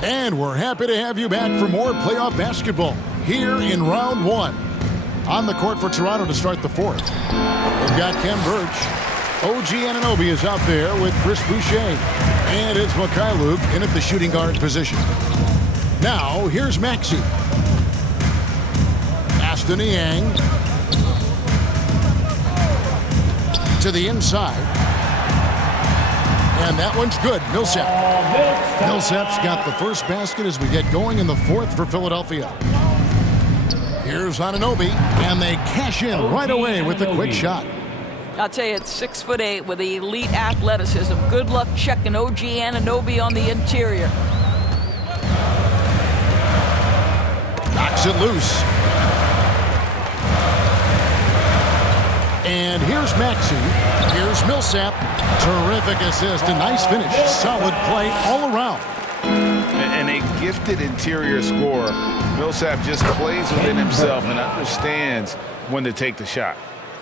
And we're happy to have you back for more playoff basketball here in round one. On the court for Toronto to start the fourth. We've got Kem Birch. OG Anunoby is out there with Chris Boucher. And it's Mikhailuk in at the shooting guard position. Now, here's Maxey. Aston Yang. To the inside. And that one's good. Millsap. Millsap's got the first basket as we get going in the fourth for Philadelphia. Here's Anunoby, and they cash in right away with the quick shot. I'll tell you, it's 6'8" with elite athleticism. Good luck checking OG Anunoby on the interior. Knocks it loose. And here's Maxey. Here's Millsap. Terrific assist. A nice finish. Solid play all around. And a gifted interior scorer. Millsap just plays within himself and understands when to take the shot.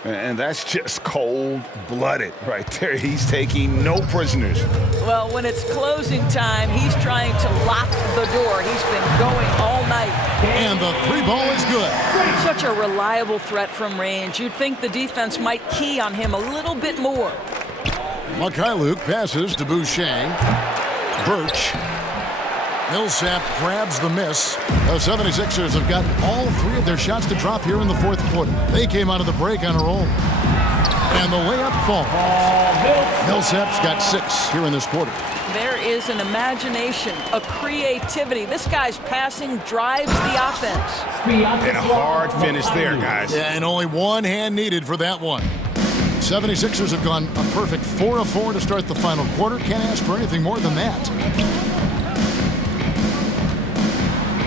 And that's just cold-blooded right there. He's taking no prisoners. Well, when it's closing time, he's trying to lock the door. He's been going all night. And And the three ball is good. Such a reliable threat from range. You'd think the defense might key on him a little bit more. Mikhailuk passes to Boucher. Birch. Millsap grabs the miss. The 76ers have gotten all three of their shots to drop here in the fourth quarter. They came out of the break on a roll. And the layup falls. Millsap's got 6 here in this quarter. There is an imagination, a creativity. This guy's passing drives the offense. And a hard finish there, guys. Yeah, and only one hand needed for that one. 76ers have gone a perfect 4 of 4 to start the final quarter. Can't ask for anything more than that.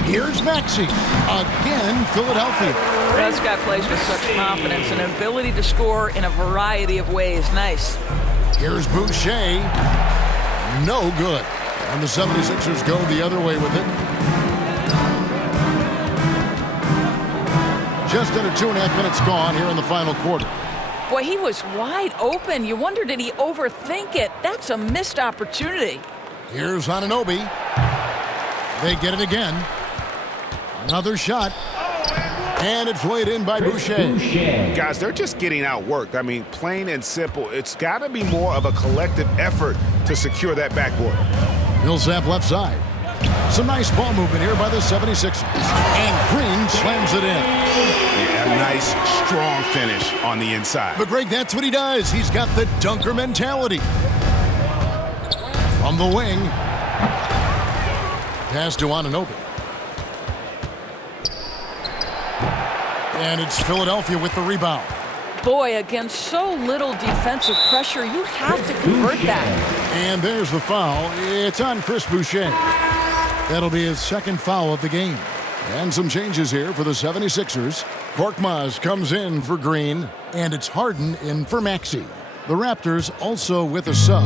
Here's Maxey. Again, Philadelphia. This guy plays with such confidence and an ability to score in a variety of ways. Nice. Here's Boucher. No good. And the 76ers go the other way with it. Just under 2.5 minutes gone here in the final quarter. Boy, he was wide open. You wonder, did he overthink it? That's a missed opportunity. Here's Anunoby. They get it again. Another shot. And it's laid in by Boucher. Guys, they're just getting outworked. I mean, plain and simple. It's got to be more of a collective effort to secure that backboard. Millsap left side. Some nice ball movement here by the 76ers. And Green slams it in. Yeah, a nice, strong finish on the inside. But Greg, that's what he does. He's got the dunker mentality. From the wing. Pass to Anunoby. And it's Philadelphia with the rebound. Boy, against so little defensive pressure, you have to convert that. And there's the foul. It's on Chris Boucher. That'll be his second foul of the game. And some changes here for the 76ers. Korkmaz comes in for Green, and it's Harden in for Maxey. The Raptors also with a sub.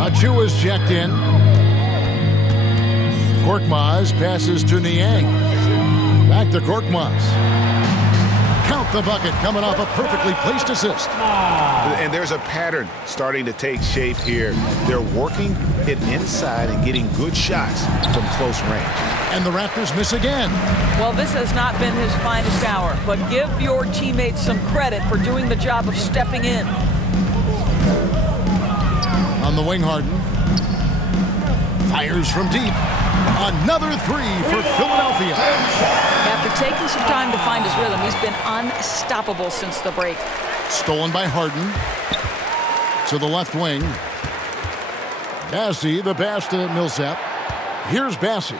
Achua's checked in. Korkmaz passes to Niang. Back to Korkmaz. Count the bucket coming off a perfectly placed assist. And there's a pattern starting to take shape here. They're working it inside and getting good shots from close range. And the Raptors miss again. Well, this has not been his finest hour, but give your teammates some credit for doing the job of stepping in. On the wing, Harden. Fires from deep. Another three for Philadelphia. After taking some time to find his rhythm, he's been unstoppable since the break. Stolen by Harden. To the left wing. Bassey, the pass to Millsap. Here's Bassey.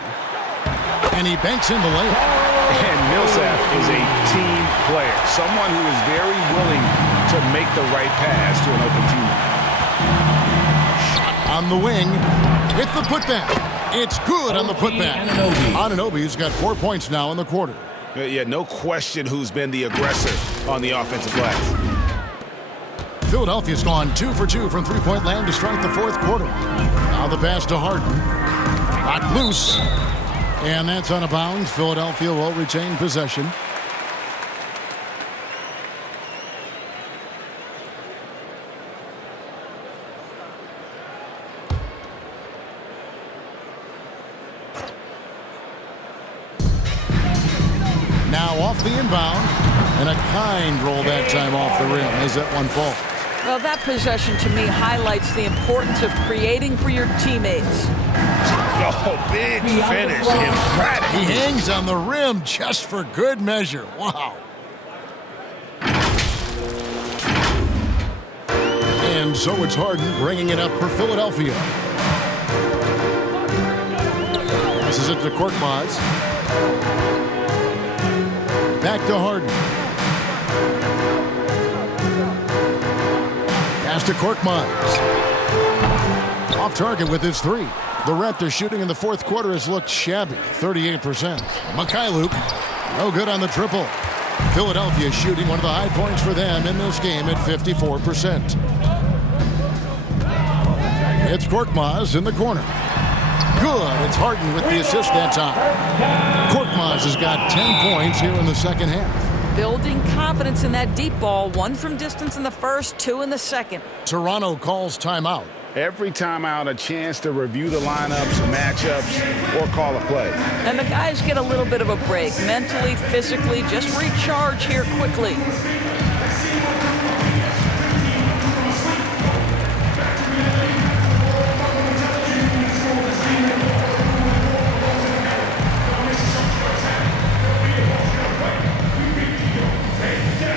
And he banks in the layup. And Millsap is a team player. Someone who is very willing to make the right pass to an open teammate. Shot on the wing. With the putback. It's good on the putback. Anunoby's got 4 points now in the quarter. Yeah, no question who's been the aggressor on the offensive glass. Philadelphia's gone 2 for 2 from three-point land to start the fourth quarter. Now the pass to Harden. Knocked loose. And that's out of bounds. Philadelphia will retain possession. Now off the inbound, and a kind roll that time off the rim as that one falls. Well, that possession to me highlights the importance of creating for your teammates. Oh, big finish. Emphatic. He hangs on the rim just for good measure. Wow. And so it's Harden bringing it up for Philadelphia. Passes it to Korkmaz. Back to Harden. Pass to Korkmaz. Off target with his three. The Raptors shooting in the fourth quarter has looked shabby, 38%. Mikhailuk, no good on the triple. Philadelphia shooting one of the high points for them in this game at 54%. It's Korkmaz in the corner. Good. It's Harden with the assist that time. Korkmaz has got 10 points here in the second half. Building confidence in that deep ball. 1 from distance in the first, 2 in the second. Toronto calls timeout. Every time out, a chance to review the lineups, matchups, or call a play. And the guys get a little bit of a break, mentally, physically, just recharge here quickly.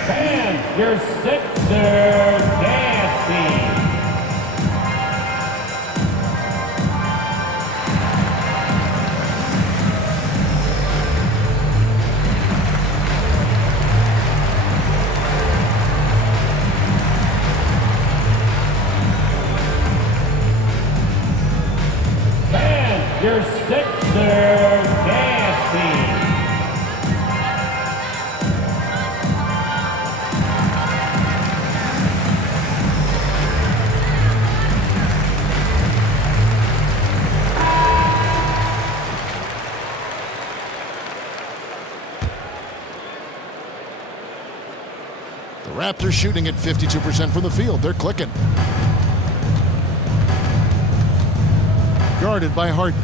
And your Sixers dance team. And your Sixers dance team. The Raptors shooting at 52% from the field. They're clicking. Guarded by Harden.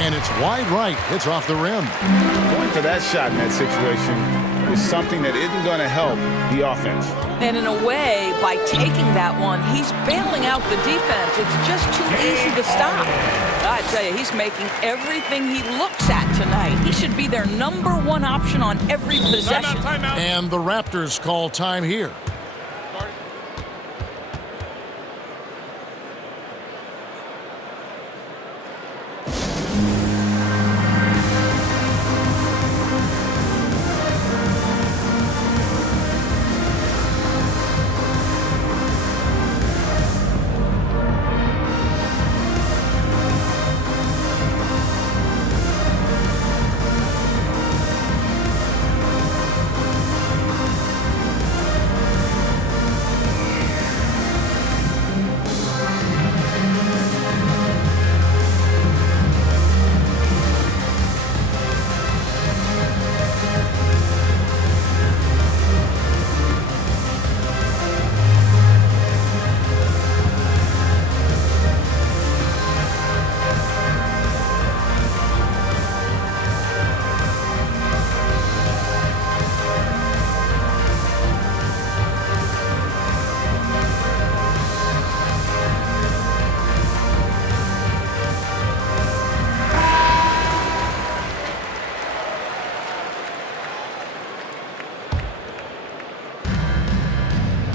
And it's wide right. It's off the rim. Going for that shot in that situation is something that isn't going to help the offense. And in a way, by taking that one, he's bailing out the defense. It's just too easy to stop. I tell you, he's making everything he looks at tonight. He should be their #1 option on every possession. Timeout. And the Raptors call time here.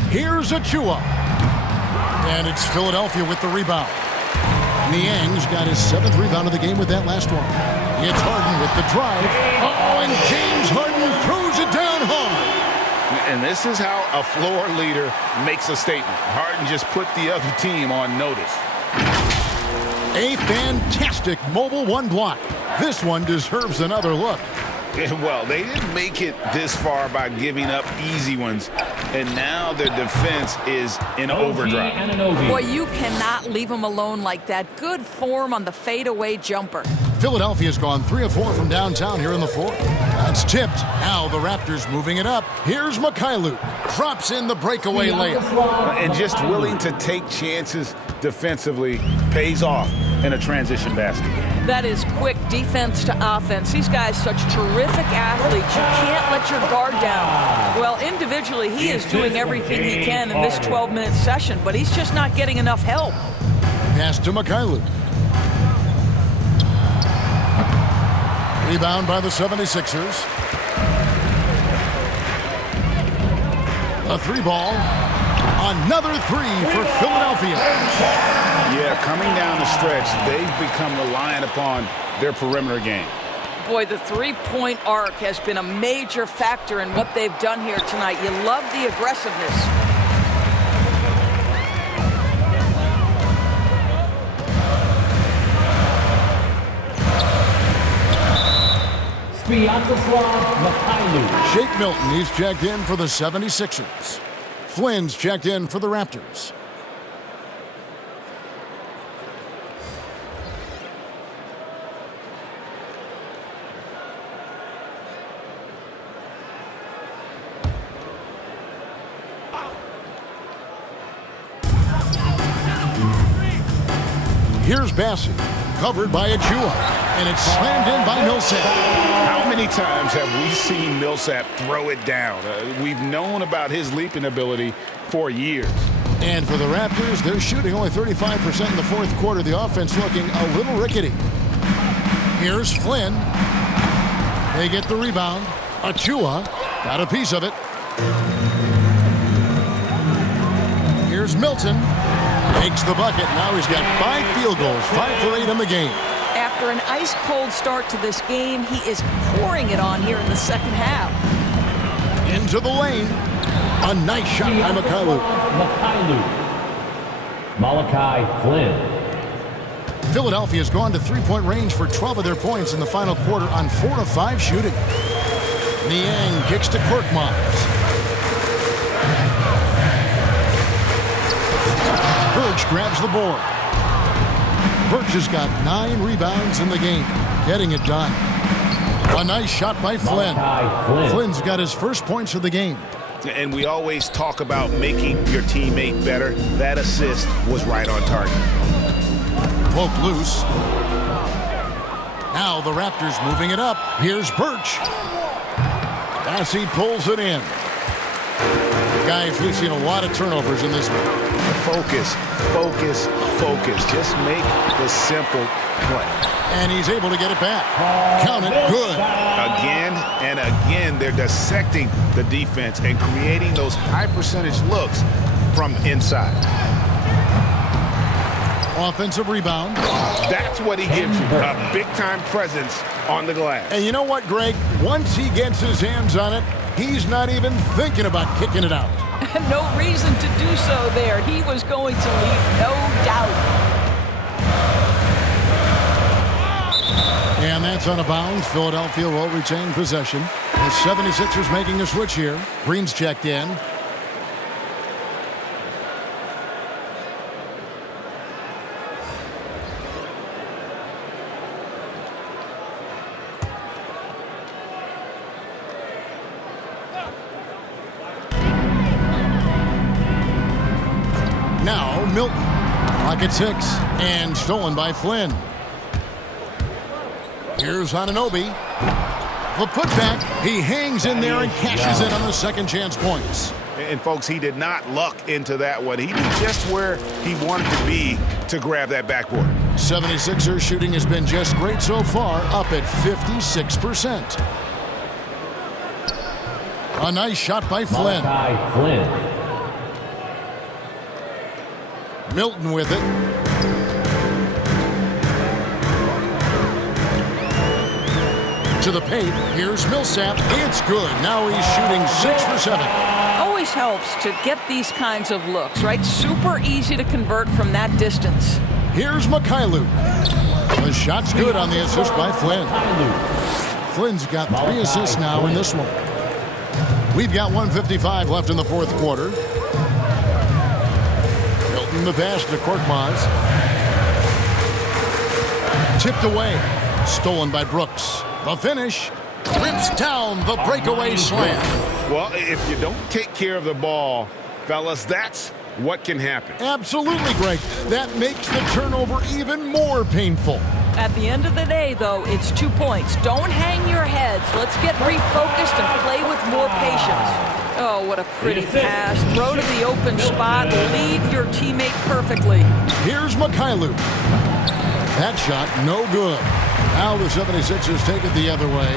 Here's Achua. And it's Philadelphia with the rebound. Niang's got his 7th rebound of the game with that last one. It's Harden with the drive. Oh, and James Harden throws it down hard. And this is how a floor leader makes a statement. Harden just put the other team on notice. A fantastic mobile one block. This one deserves another look. Well, they didn't make it this far by giving up easy ones, and now their defense is in overdrive. Boy, you cannot leave him alone like that. Good form on the fadeaway jumper. Philadelphia's gone 3 of 4 from downtown here in the 4th. That's tipped. Now the Raptors moving it up. Here's Mikhailuk. Drops in the breakaway layup. And just willing to take chances defensively pays off in a transition basket. That is quick defense to offense. These guys such terrific athletes. You can't let your guard down. Well, individually, he is doing everything he can in this 12-minute session, but he's just not getting enough help. Pass to Mikhailuk. Rebound by the 76ers. A 3-ball. Another 3 for Philadelphia. Yeah, coming down the stretch, they've become reliant upon their perimeter game. Boy, the three-point arc has been a major factor in what they've done here tonight. You love the aggressiveness. Shake Milton, he's checked in for the 76ers. Flynn's checked in for the Raptors. Here's Bassett, covered by Achua, and it's slammed in by Millsap. How many times have we seen Millsap throw it down? We've known about his leaping ability for years. And for the Raptors, they're shooting only 35% in the fourth quarter. The offense looking a little rickety. Here's Flynn. They get the rebound. Achua got a piece of it. Here's Milton. Makes the bucket. Now he's got 5 field goals, 5 for 8 in the game. After an ice-cold start to this game, he is pouring it on here in the second half. Into the lane. A nice shot by Malachi Flynn. Philadelphia's gone to three-point range for 12 of their points in the final quarter on 4 of 5 shooting. Niang kicks to Korkmaz. Birch grabs the board. Birch has got 9 rebounds in the game, getting it done. A nice shot by Flynn. Flynn's got his first points of the game. And we always talk about making your teammate better. That assist was right on target. Poke loose. Now the Raptors moving it up. Here's Birch. Bassey pulls it in. Guys, we've seen a lot of turnovers in this one. Focus, focus, focus. Just make the simple play. And he's able to get it back. Count it. Good. Again and again, they're dissecting the defense and creating those high-percentage looks from inside. Offensive rebound. That's what he gives you, a big-time presence on the glass. And you know what, Greg? Once he gets his hands on it, he's not even thinking about kicking it out. No reason to do so there. He was going to lead, no doubt. And that's out of bounds. Philadelphia will retain possession. The 76ers making a switch here. Green's checked in. Now Milton. Clock at 6. And stolen by Flynn. Here's Anunoby. The putback. He hangs in there and cashes in on the second chance points. And folks, he did not luck into that one. He knew just where he wanted to be to grab that backboard. 76ers shooting has been just great so far, up at 56%. A nice shot by Flynn. Milton with it. To the paint. Here's Millsap. It's good. Now he's shooting 6 for 7. Always helps to get these kinds of looks, right? Super easy to convert from that distance. Here's Mikhailuk. The shot's good on the assist by Flynn. Flynn's got 3 assists now in this one. We've got 1:55 left in the fourth quarter. Milton the pass to Korkmaz. Tipped away. Stolen by Brooks. The finish. Rips down the breakaway slam. Well, if you don't take care of the ball, fellas, that's what can happen. Absolutely, Greg. That makes the turnover even more painful. At the end of the day, though, it's 2 points. Don't hang your heads. Let's get refocused and play with more patience. Oh, what a pretty pass. Throw to the open spot. Lead your teammate perfectly. Here's Mikhailuk. That shot, no good. Now the 76ers take it the other way.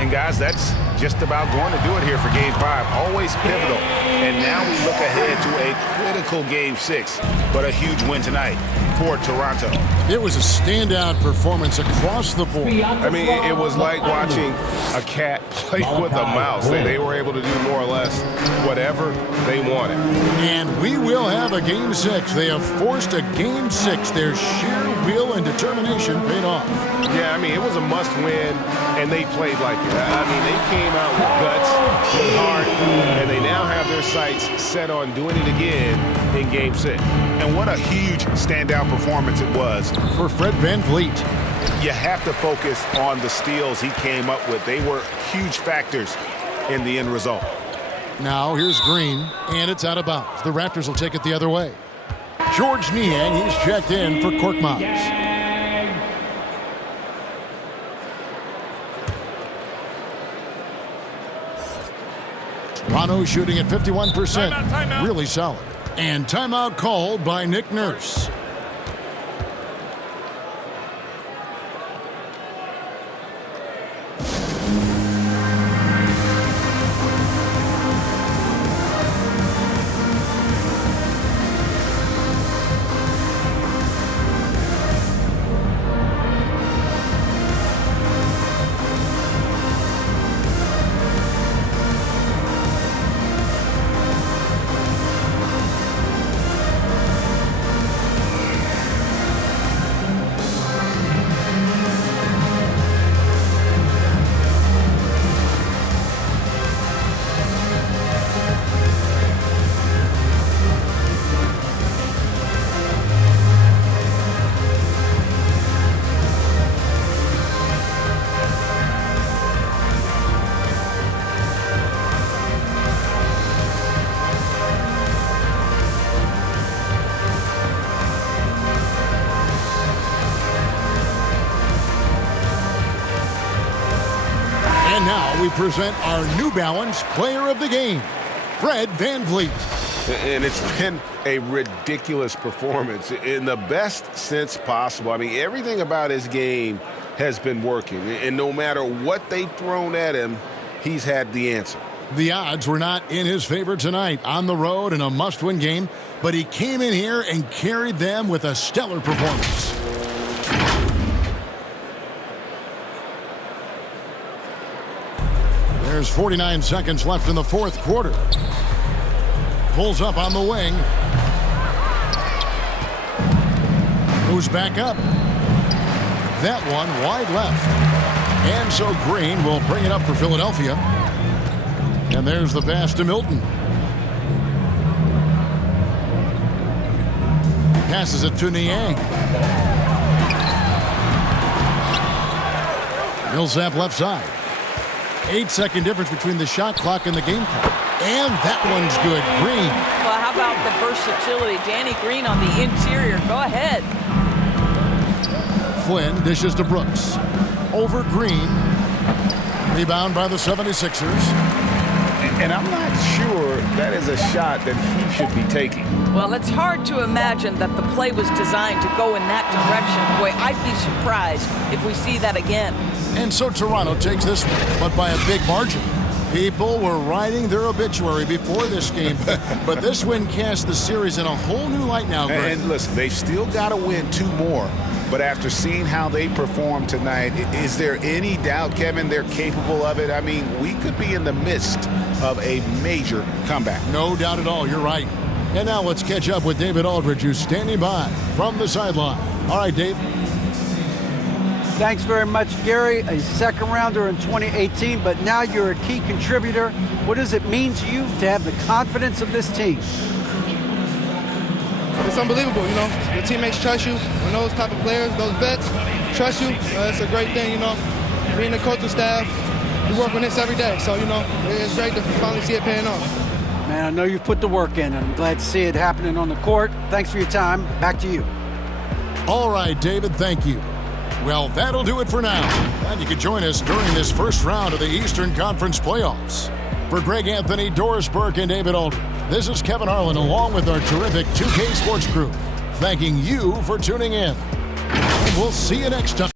And guys, that's just about going to do it here for Game 5. Always pivotal. And now we look ahead to a critical Game 6. But a huge win tonight for Toronto. It was a standout performance across the board. I mean, it was like watching a cat play with a mouse. They were able to do more or less whatever they wanted. And we will have a Game 6. They have forced a Game 6. Their sheer will and determination paid off. Yeah, I mean, it was a must-win, and they played like it. I mean, they came out with guts, with heart, and they now have their sights set on doing it again in Game 6. And what a huge standout performance it was for Fred VanVleet. You have to focus on the steals he came up with. They were huge factors in the end result. Now here's Green, and it's out of bounds. The Raptors will take it the other way. George Niang, he's checked in for Korkmaz. Toronto shooting at 51%. Timeout. Really solid. And timeout called by Nick Nurse. And now we present our New Balance Player of the Game, Fred VanVleet. And it's been a ridiculous performance in the best sense possible. I mean, everything about his game has been working. And no matter what they've thrown at him, he's had the answer. The odds were not in his favor tonight on the road in a must-win game, but he came in here and carried them with a stellar performance. There's 49 seconds left in the fourth quarter. Pulls up on the wing. Moves back up. That one wide left. And so Green will bring it up for Philadelphia. And there's the pass to Milton. Passes it to Niang. Millsap left side. 8-second difference between the shot clock and the game clock. And that one's good. Green. Well, how about the versatility? Danny Green on the interior. Go ahead. Flynn dishes to Brooks. Over Green. Rebound by the 76ers. And I'm not sure that is a shot that he should be taking. Well, it's hard to imagine that the play was designed to go in that direction. Boy, I'd be surprised if we see that again. And so Toronto takes this one, but by a big margin. People were writing their obituary before this game, but this win cast the series in a whole new light now, Greg. And listen, they've still got to win 2 more. But after seeing how they performed tonight, is there any doubt, Kevin, they're capable of it? I mean, we could be in the midst of a major comeback. No doubt at all. You're right. And now let's catch up with David Aldridge, who's standing by from the sideline. All right, Dave. Thanks very much, Gary. A second rounder in 2018, but now you're a key contributor. What does it mean to you to have the confidence of this team? It's unbelievable, you know. Your teammates trust you. When those type of players, those vets, trust you, it's a great thing, you know. Being the coaching staff, we work on this every day. So, you know, it's great to finally see it paying off. Man, I know you've put the work in, and I'm glad to see it happening on the court. Thanks for your time. Back to you. All right, David, thank you. Well, that'll do it for now. And you can join us during this first round of the Eastern Conference playoffs. For Greg Anthony, Doris Burke, and David Aldridge, this is Kevin Harlan along with our terrific 2K Sports crew, thanking you for tuning in. And we'll see you next time.